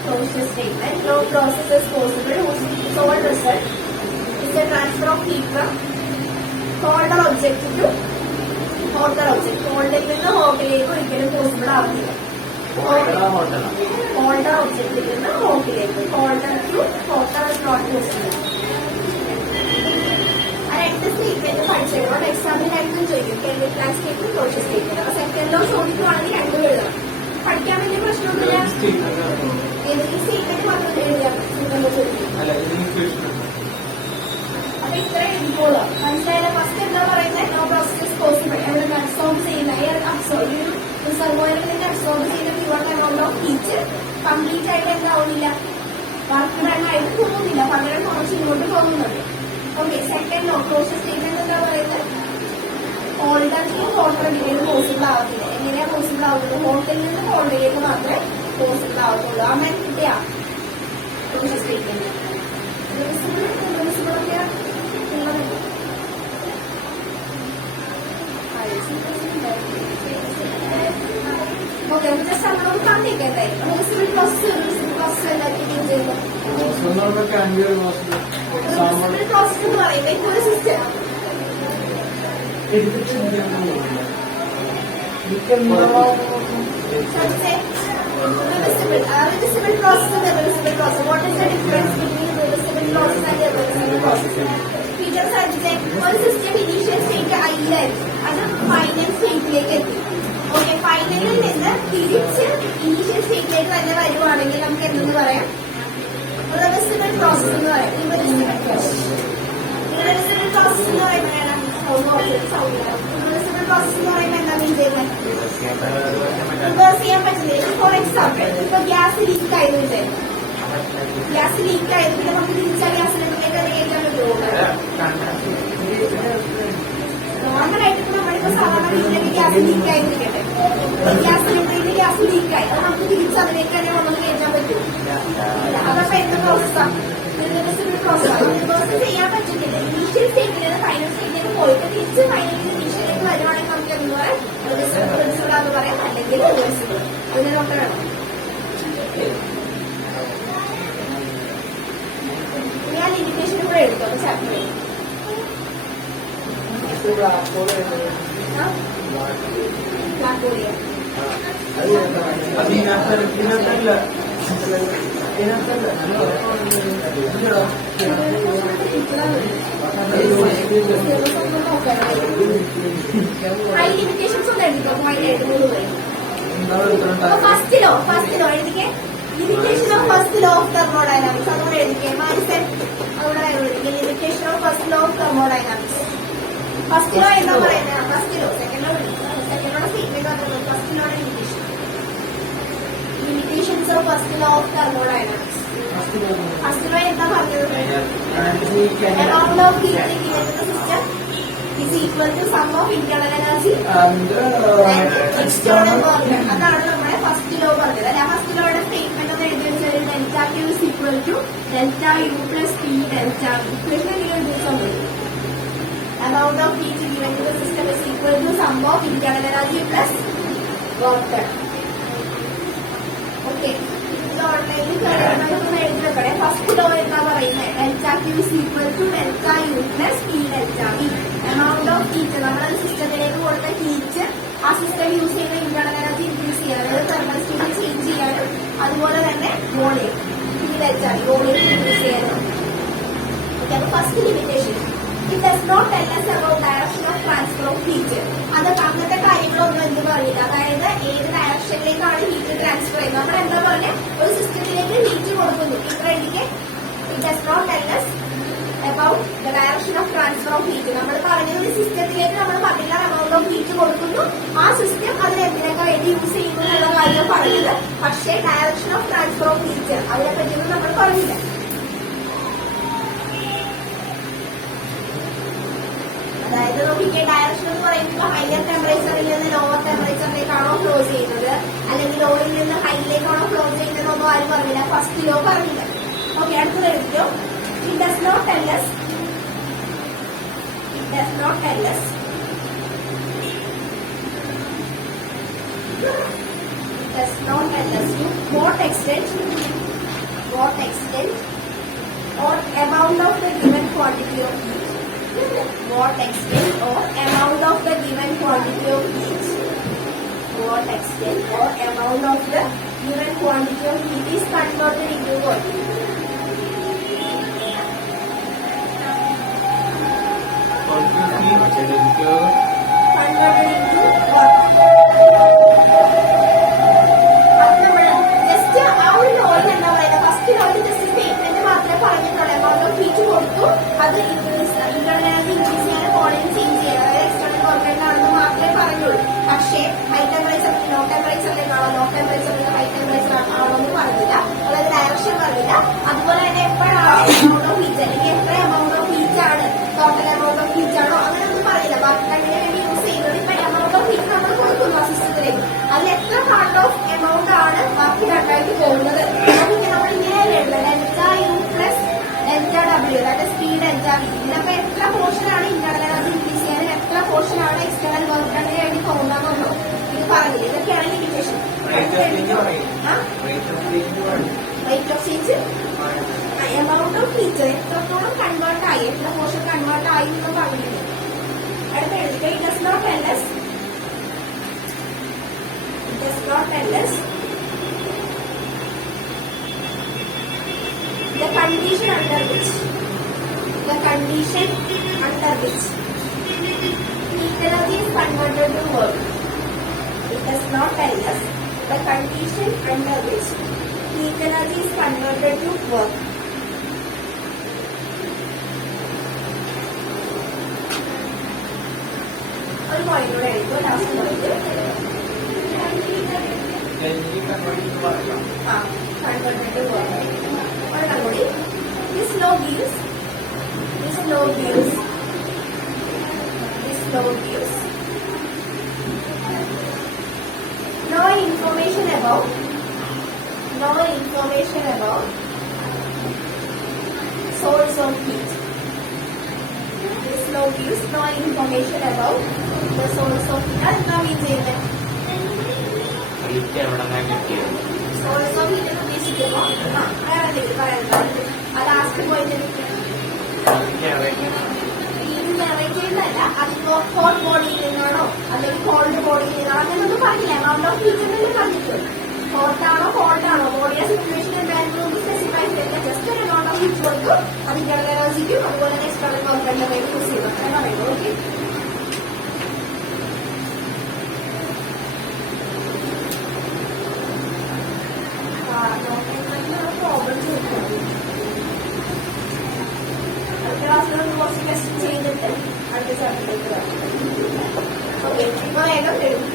closure statement. No process is possible whose sole result is the transfer of heat from colder object to hotter object. ഹോൾഡിൽ നിന്ന് ഹോട്ടിലേക്ക് ഒരിക്കലും possible ആവുന്നില്ല. Colder ഒബ്ജക്റ്റിൽ നിന്ന് ഹോട്ടിലേക്ക്, colder to hotter is not possible. ആ രണ്ട് സ്റ്റേറ്റ്മെന്റ് പഠിച്ചെടുക്കണം. എക്സാമിൽ രണ്ടും ചോദിക്കും, chemical class statement, Clausius statement. അപ്പൊ സെക്കൻഡ് ലോ ചോദിക്കുവാണെങ്കിൽ രണ്ടും എഴുതണം. പഠിക്കാൻ വലിയ പ്രശ്നമൊന്നുമില്ല. ഈ സ്റ്റേറ്റ്മെന്റ് മാത്രം എഴുതിയാൽ ചോദിക്കും. അപ്പൊ ഇത്ര എഴുതിക്കോളൂ. മനസ്സിലായാലും ഫസ്റ്റ് എന്താ പറയുന്നത്? No process is possible. എവിടെ അബ്സോർബ് ചെയ്യുന്ന എയർ അബ്സോർബ് റിസർവോയറിൽ നിന്ന് അബ്സോർബ് ചെയ്യുന്ന pure amount of heat complete ആയിട്ട് എന്താവുന്നില്ല, വർക്ക് ഡൺ ആയിട്ട് പോകുന്നില്ല, പകരം കുറച്ച് ഇങ്ങോട്ട് പോകുന്നുണ്ട്. ഓക്കെ. സെക്കൻഡ് ലോ ക്ലോഷ്യൽ സ്റ്റേറ്റ്മെന്റ് എന്താ പറയുന്നത്? ഹോൾഡർ ടു ഹോട്ടർ ഒരിക്കലും പോസിബിൾ ആവത്തില്ല. എങ്ങനെയാ പോസിബിൾ ആവുന്നത്? ഹോട്ടലിൽ നിന്ന് ഹോൾഡിലേക്ക് മാത്രമേ പോസിബിൾ ആവത്തുള്ളൂ. ആ മാൻ കിട്ടിയ ക്ലോഷ്യൽ സ്റ്റേറ്റ്മെന്റ് ഓക്കെ. ജസ്റ്റ് നമ്മളൊന്ന് കാണിക്കേണ്ടായിരുന്നു. സിവിൽ പ്രോസസ് എല്ലാവർക്കും യൂസ് ചെയ്യുന്നത്. സിവിൽ പ്രോസസ് എന്ന് പറയുമ്പോൾ ഇപ്പൊ ഒരു system reversible process and irreversible process. What is the difference between reversible process and irreversible process? Features ഒരു സിസ്റ്റം ഇനീഷ്യൽ സ്റ്റേറ്റ് ഐയിലായിരിക്കും, അത് ഫൈനൽ സ്റ്റേറ്റിലേക്ക് എത്തി. ഓക്കെ. ഫൈനലിൽ നിന്ന് തിരിച്ച് ഇനീഷ്യൽ സ്റ്റേറ്റിലേക്ക് തന്നെ വരുവാണെങ്കിൽ നമുക്ക് എന്തെന്ന് പറയാം? റിവേഴ്സിബിൾ പ്രോസസ് എന്ന് പറയാം. ഇറിവേഴ്സിബിൾ പ്രോസസ് എന്ന് പറയുമ്പോഴാണ് റിവേഴ്സിബിൾ പ്രോസസ് എന്ന് പറയുമ്പോൾ എന്താ മീൻ ചെയ്യുന്നത്? റിവേഴ്സ് ചെയ്യാൻ പറ്റില്ല. ഫോർ എക്സാമ്പിൾ ഇപ്പൊ ഗ്യാസ് ലീക്ക് ആയെന്ന് വിചാരിക്കും. ഗ്യാസ് ലീക്ക് ആയത് പിന്നെ നമുക്ക് തിരിച്ചാൽ ഗ്യാസ് സിലിണ്ടറിലേക്ക് അത് കയറ്റാൻ പറ്റുമോ? നോർമലായിട്ട് ഇപ്പൊ നമ്മളിപ്പോ സാധാരണ വീട്ടിലേക്ക് ഗ്യാസ് ലീക്ക് ആയിരിക്കട്ടെ, ഗ്യാസ് സിലിണ്ടറിൽ ഗ്യാസ് ലീക്കായി, അത് നമുക്ക് തിരിച്ച് അതിലേക്ക് തന്നെ വന്നത് കയറ്റാൻ പറ്റുമോ? അതപ്പോ എന്ത് പ്രോസസ്സാണ്? റിവേഴ്സിബിൾ പ്രോസസ്സാണ്. റിവേഴ്സ് ചെയ്യാൻ പറ്റുന്നില്ല. ഇനീഷ്യൽ സ്റ്റേറ്റിലേക്ക് ഫൈനൽ സ്റ്റേറ്റിലേക്ക് പോയിട്ട് തിരിച്ച് ഫൈനലിൽ ഇനീഷ്യലേക്ക് വരുവാണെങ്കിൽ നമുക്ക് എന്ത് പറയാം? റിവേഴ്സിബിൾ എന്ന് പറയാം, അല്ലെങ്കിൽ റിവേഴ്സിബിൾ. അതിന് നോട്ട് വേണം. ഞാൻ ലിമിറ്റേഷൻ കൂടെ എടുത്തോ ചാപ്റ്ററിൽ. ബ്ലാക്ക് ഹോൾ ഹൈ ലിമിറ്റേഷൻസ് ഒന്ന് എടുത്തോ. പോയിന്റ് 3 വരെ. ഫസ്റ്റ് ലോ എഴുതിക്കേ. Limitation of first law of thermodynamics. അതുകൂടെ എഴുതിക്കേ. മാരിസൻ അതുകൂടെ എഴുതിക്കേ. Limitation of first law of thermodynamics. First law എന്താ പറയുന്നത്? First law. സെക്കൻഡ് ലോയുടെ സ്റ്റേറ്റ്മെന്റ് പറഞ്ഞത് ഫസ്റ്റ് ലോയുടെ limitation. Limitations of first law of thermodynamics. First law എന്താ പറഞ്ഞത്? amount of heat given to the system is equal to sum of internal energy and external work. അതാണ് നമ്മുടെ first law പറഞ്ഞത് അല്ലെ. First ലോയുടെ statement ഒന്ന് എഴുതി വെച്ചാൽ delta Q is equal to delta U plus P delta equation നിങ്ങൾ എഴുതി വെച്ചാൽ amount of heat given to the system is equal to sum of internal energy plus work done. Okay, ഇത് online പേജിൽ കയറുന്നവർക്കൊന്ന് എഴുതി വെക്കണേ. ഫസ്റ്റ് ലോ എന്താ പറയുന്നത്? Delta Q is equal to delta U plus P delta V. Amount of heat നമ്മളൊരു സിസ്റ്റത്തിലേക്ക് കൊടുത്ത ഹീറ്റ് ആ സിസ്റ്റം യൂസ് ചെയ്യുന്ന ഇന്റേണൽ എനർജി ഇൻക്രീസ് ചെയ്യാൻ, അതായത് തെർമൽ സ്റ്റേറ്റ് ചേഞ്ച് ചെയ്യാനും അതുപോലെ തന്നെ volume P delta volume increase ചെയ്യാനും. ഓക്കെ, അപ്പൊ first limitation it does not tell us about direction of transfer of heat. അത് അങ്ങനത്തെ കാര്യങ്ങളൊന്നും എന്ത് പറയില്ല. അതായത് ഏത് ഡയറക്ഷനിലേക്കാണ് ഹീറ്റ് ട്രാൻസ്ഫർ ചെയ്യുന്നത്. നമ്മൾ എന്താ പറഞ്ഞ ഒരു സിസ്റ്റത്തിലേക്ക് ഹീറ്റ് കൊടുക്കുന്നു. ഇത്രയ്ക്ക് it does not tell us about the direction of transfer of heat. നമ്മൾ പറഞ്ഞ ഒരു സിസ്റ്റത്തിലേക്ക് നമ്മൾ പർട്ടിക്കുലർ എമൗണ്ട് ഓഫ് ഹീറ്റ് കൊടുക്കുന്നു. ആ സിസ്റ്റം അതിന് എന്തിനൊക്കെ വേണ്ടി യൂസ് ചെയ്യുന്നു എന്നുള്ള കാര്യം പറഞ്ഞത്. പക്ഷേ direction of transfer of heat അതിനെ പറ്റിയൊന്നും നമ്മൾ പറഞ്ഞില്ല. അതായത് നോക്കിക്കേ, ഡയറക്ഷൻ എന്ന് പറയുമ്പോൾ ഹയർ ടെമ്പറേച്ചറിൽ നിന്ന് ലോവർ ടെമ്പറേച്ചറിലേക്കാണോ ഫ്ലോ ചെയ്യുന്നത്, അല്ലെങ്കിൽ ലോയിൽ നിന്ന് ഹൈയിലേക്കാണോ ഫ്ലോ ചെയ്യുന്നതെന്നൊന്നും ആരും പറഞ്ഞില്ല. ഫസ്റ്റ് ലോ പറഞ്ഞില്ല. ഓക്കെ, അടുത്തത് എഴുതിയോ. It does not tell us to what extent or amount of the given quantity of heat. What extent or amount of the given quantity of heat. What extent or amount of the given quantity of heat is converted into what? Converted into what? Just ആ ഒരു ലോയിൽ എന്താ പറയുക, first ലോയിൽ just statement മാത്രമേ പറഞ്ഞിട്ടുള്ളൂ. Amount of heat കൊടുത്തു, അത് internal energy increase ചെയ്യാൻ volume change ചെയ്യാൻ, അതായത് എക്സ്റ്റേണൽ കോർഡിനേറ്റ് ആണെന്ന് മാത്രമേ പറഞ്ഞുള്ളൂ. പക്ഷേ ഹൈ ടെമ്പറേച്ചറിൽ ലോ ടെമ്പറേച്ചറിലേക്കാണോ, ലോ ടെമ്പറേച്ചറിൽ ഹൈ ടെമ്പറേച്ചർ ആണോ എന്ന് പറഞ്ഞില്ല. അതായത് ഡയറക്ഷൻ പറഞ്ഞില്ല. അതുപോലെ തന്നെ എപ്പോഴാണ് എമൗണ്ട് ഓഫ് ഹീറ്റ്, അല്ലെങ്കിൽ എത്ര എമൗണ്ട് ഓഫ് ഹീറ്റ് ആണ്, ടോട്ടൽ എമൗണ്ട് ഓഫ് ഹീറ്റ് ആണോ, അങ്ങനെയൊന്നും പറയില്ല. ബാക്കി അതിന് വേണ്ടി യൂസ് ചെയ്യുന്നത് ഇപ്പൊ എമൗണ്ട് ഓഫ് ഹീറ്റ് നമ്മൾ കൊടുക്കുന്നു ആ സിസ്റ്റത്തിലേക്ക്. അതിൽ എത്ര പാർട്ട് ഓഫ് എമൗണ്ട് ആണ് ബാക്കി രണ്ടായിട്ട് പോകുന്നത്. അതൊക്കെ നമ്മൾ ഇങ്ങനെ എഴുതുന്നത് delta U plus delta W, അതായത് സ്പീഡ് ഡെൽറ്റ വി. ഇതിനൊക്കെ എത്ര പോർഷൻ ആണ് ഇന്റേണൽ എനർജി ഇൻക്രീസ് ചെയ്യാൻ, എത്ര പോർഷൻ ആണ് എക്സ്റ്റേണൽ വർക്ക് വേണ്ടി പോകുന്നതെന്നോ ഇത് പറഞ്ഞില്ല. ഇതൊക്കെയാണ് limitation. Rate of change, amount of heat എത്രത്തോളം കൺവേർട്ട് ആയി, എത്ര പോർഷൻ കൺവേർട്ട് ആയി എന്ന് പറഞ്ഞില്ല. അടുത്ത എഴുതിക്കുക. It does not tell us the condition under which heat energy is converted to work. It does not tell us the condition under which heat energy is converted to work. ഒരു point കൂടെ എഴുതുക. Last point converted to work. ഒരെണ്ണം കൂടി. This law gives no information about source of heat. This law gives no information about the source of heat. അതെന്താ മീൻ ചെയ്യുന്നത്? Source of heat ഉദ്ദേശിക്കുമ്പോ വേറെ പറയുന്നത് ആ ലാസ്റ്റ് പോയിന്റ് നിറയ്ക്കുന്നതല്ല. അതിപ്പോ ഹോട്ട് ബോഡിയിൽ നിന്നാണോ അല്ലെങ്കിൽ കോൾഡ് ബോഡിയിൽ നിന്നാണോ അങ്ങനൊന്നും പറഞ്ഞില്ല. എമൗണ്ട് ഓഫ് ഹീറ്റ് തന്നെ പറഞ്ഞിട്ടുള്ളൂ. ഹോട്ടാണോ കോൾഡാണോ ബോഡിയുടെ സിറ്റുവേഷൻ എന്തായാലും സ്പെസിഫൈ ചെയ്തില്ല. ജസ്റ്റ് ഒരു എമൗണ്ട് ഓഫ് ഹീറ്റ് കൊടുത്തു, അത് ഇന്റേണൽ എനർജിക്കും അതുപോലെ തന്നെ എക്സ്റ്റേണൽ വർക്കിന്റെ വേണ്ടി യൂസ് ചെയ്തു അങ്ങനെ പറയുന്നത്. ഓക്കെ, അടുത്ത ക്ലാസ്സിൽ കുറച്ച് ടെസ്റ്റ് ചെയ്തിട്ട് അടുത്ത ചാപ്റ്ററിലേക്ക് വരാം. ഓക്കെ, ഇപ്പൊ വേഗം എഴുതും.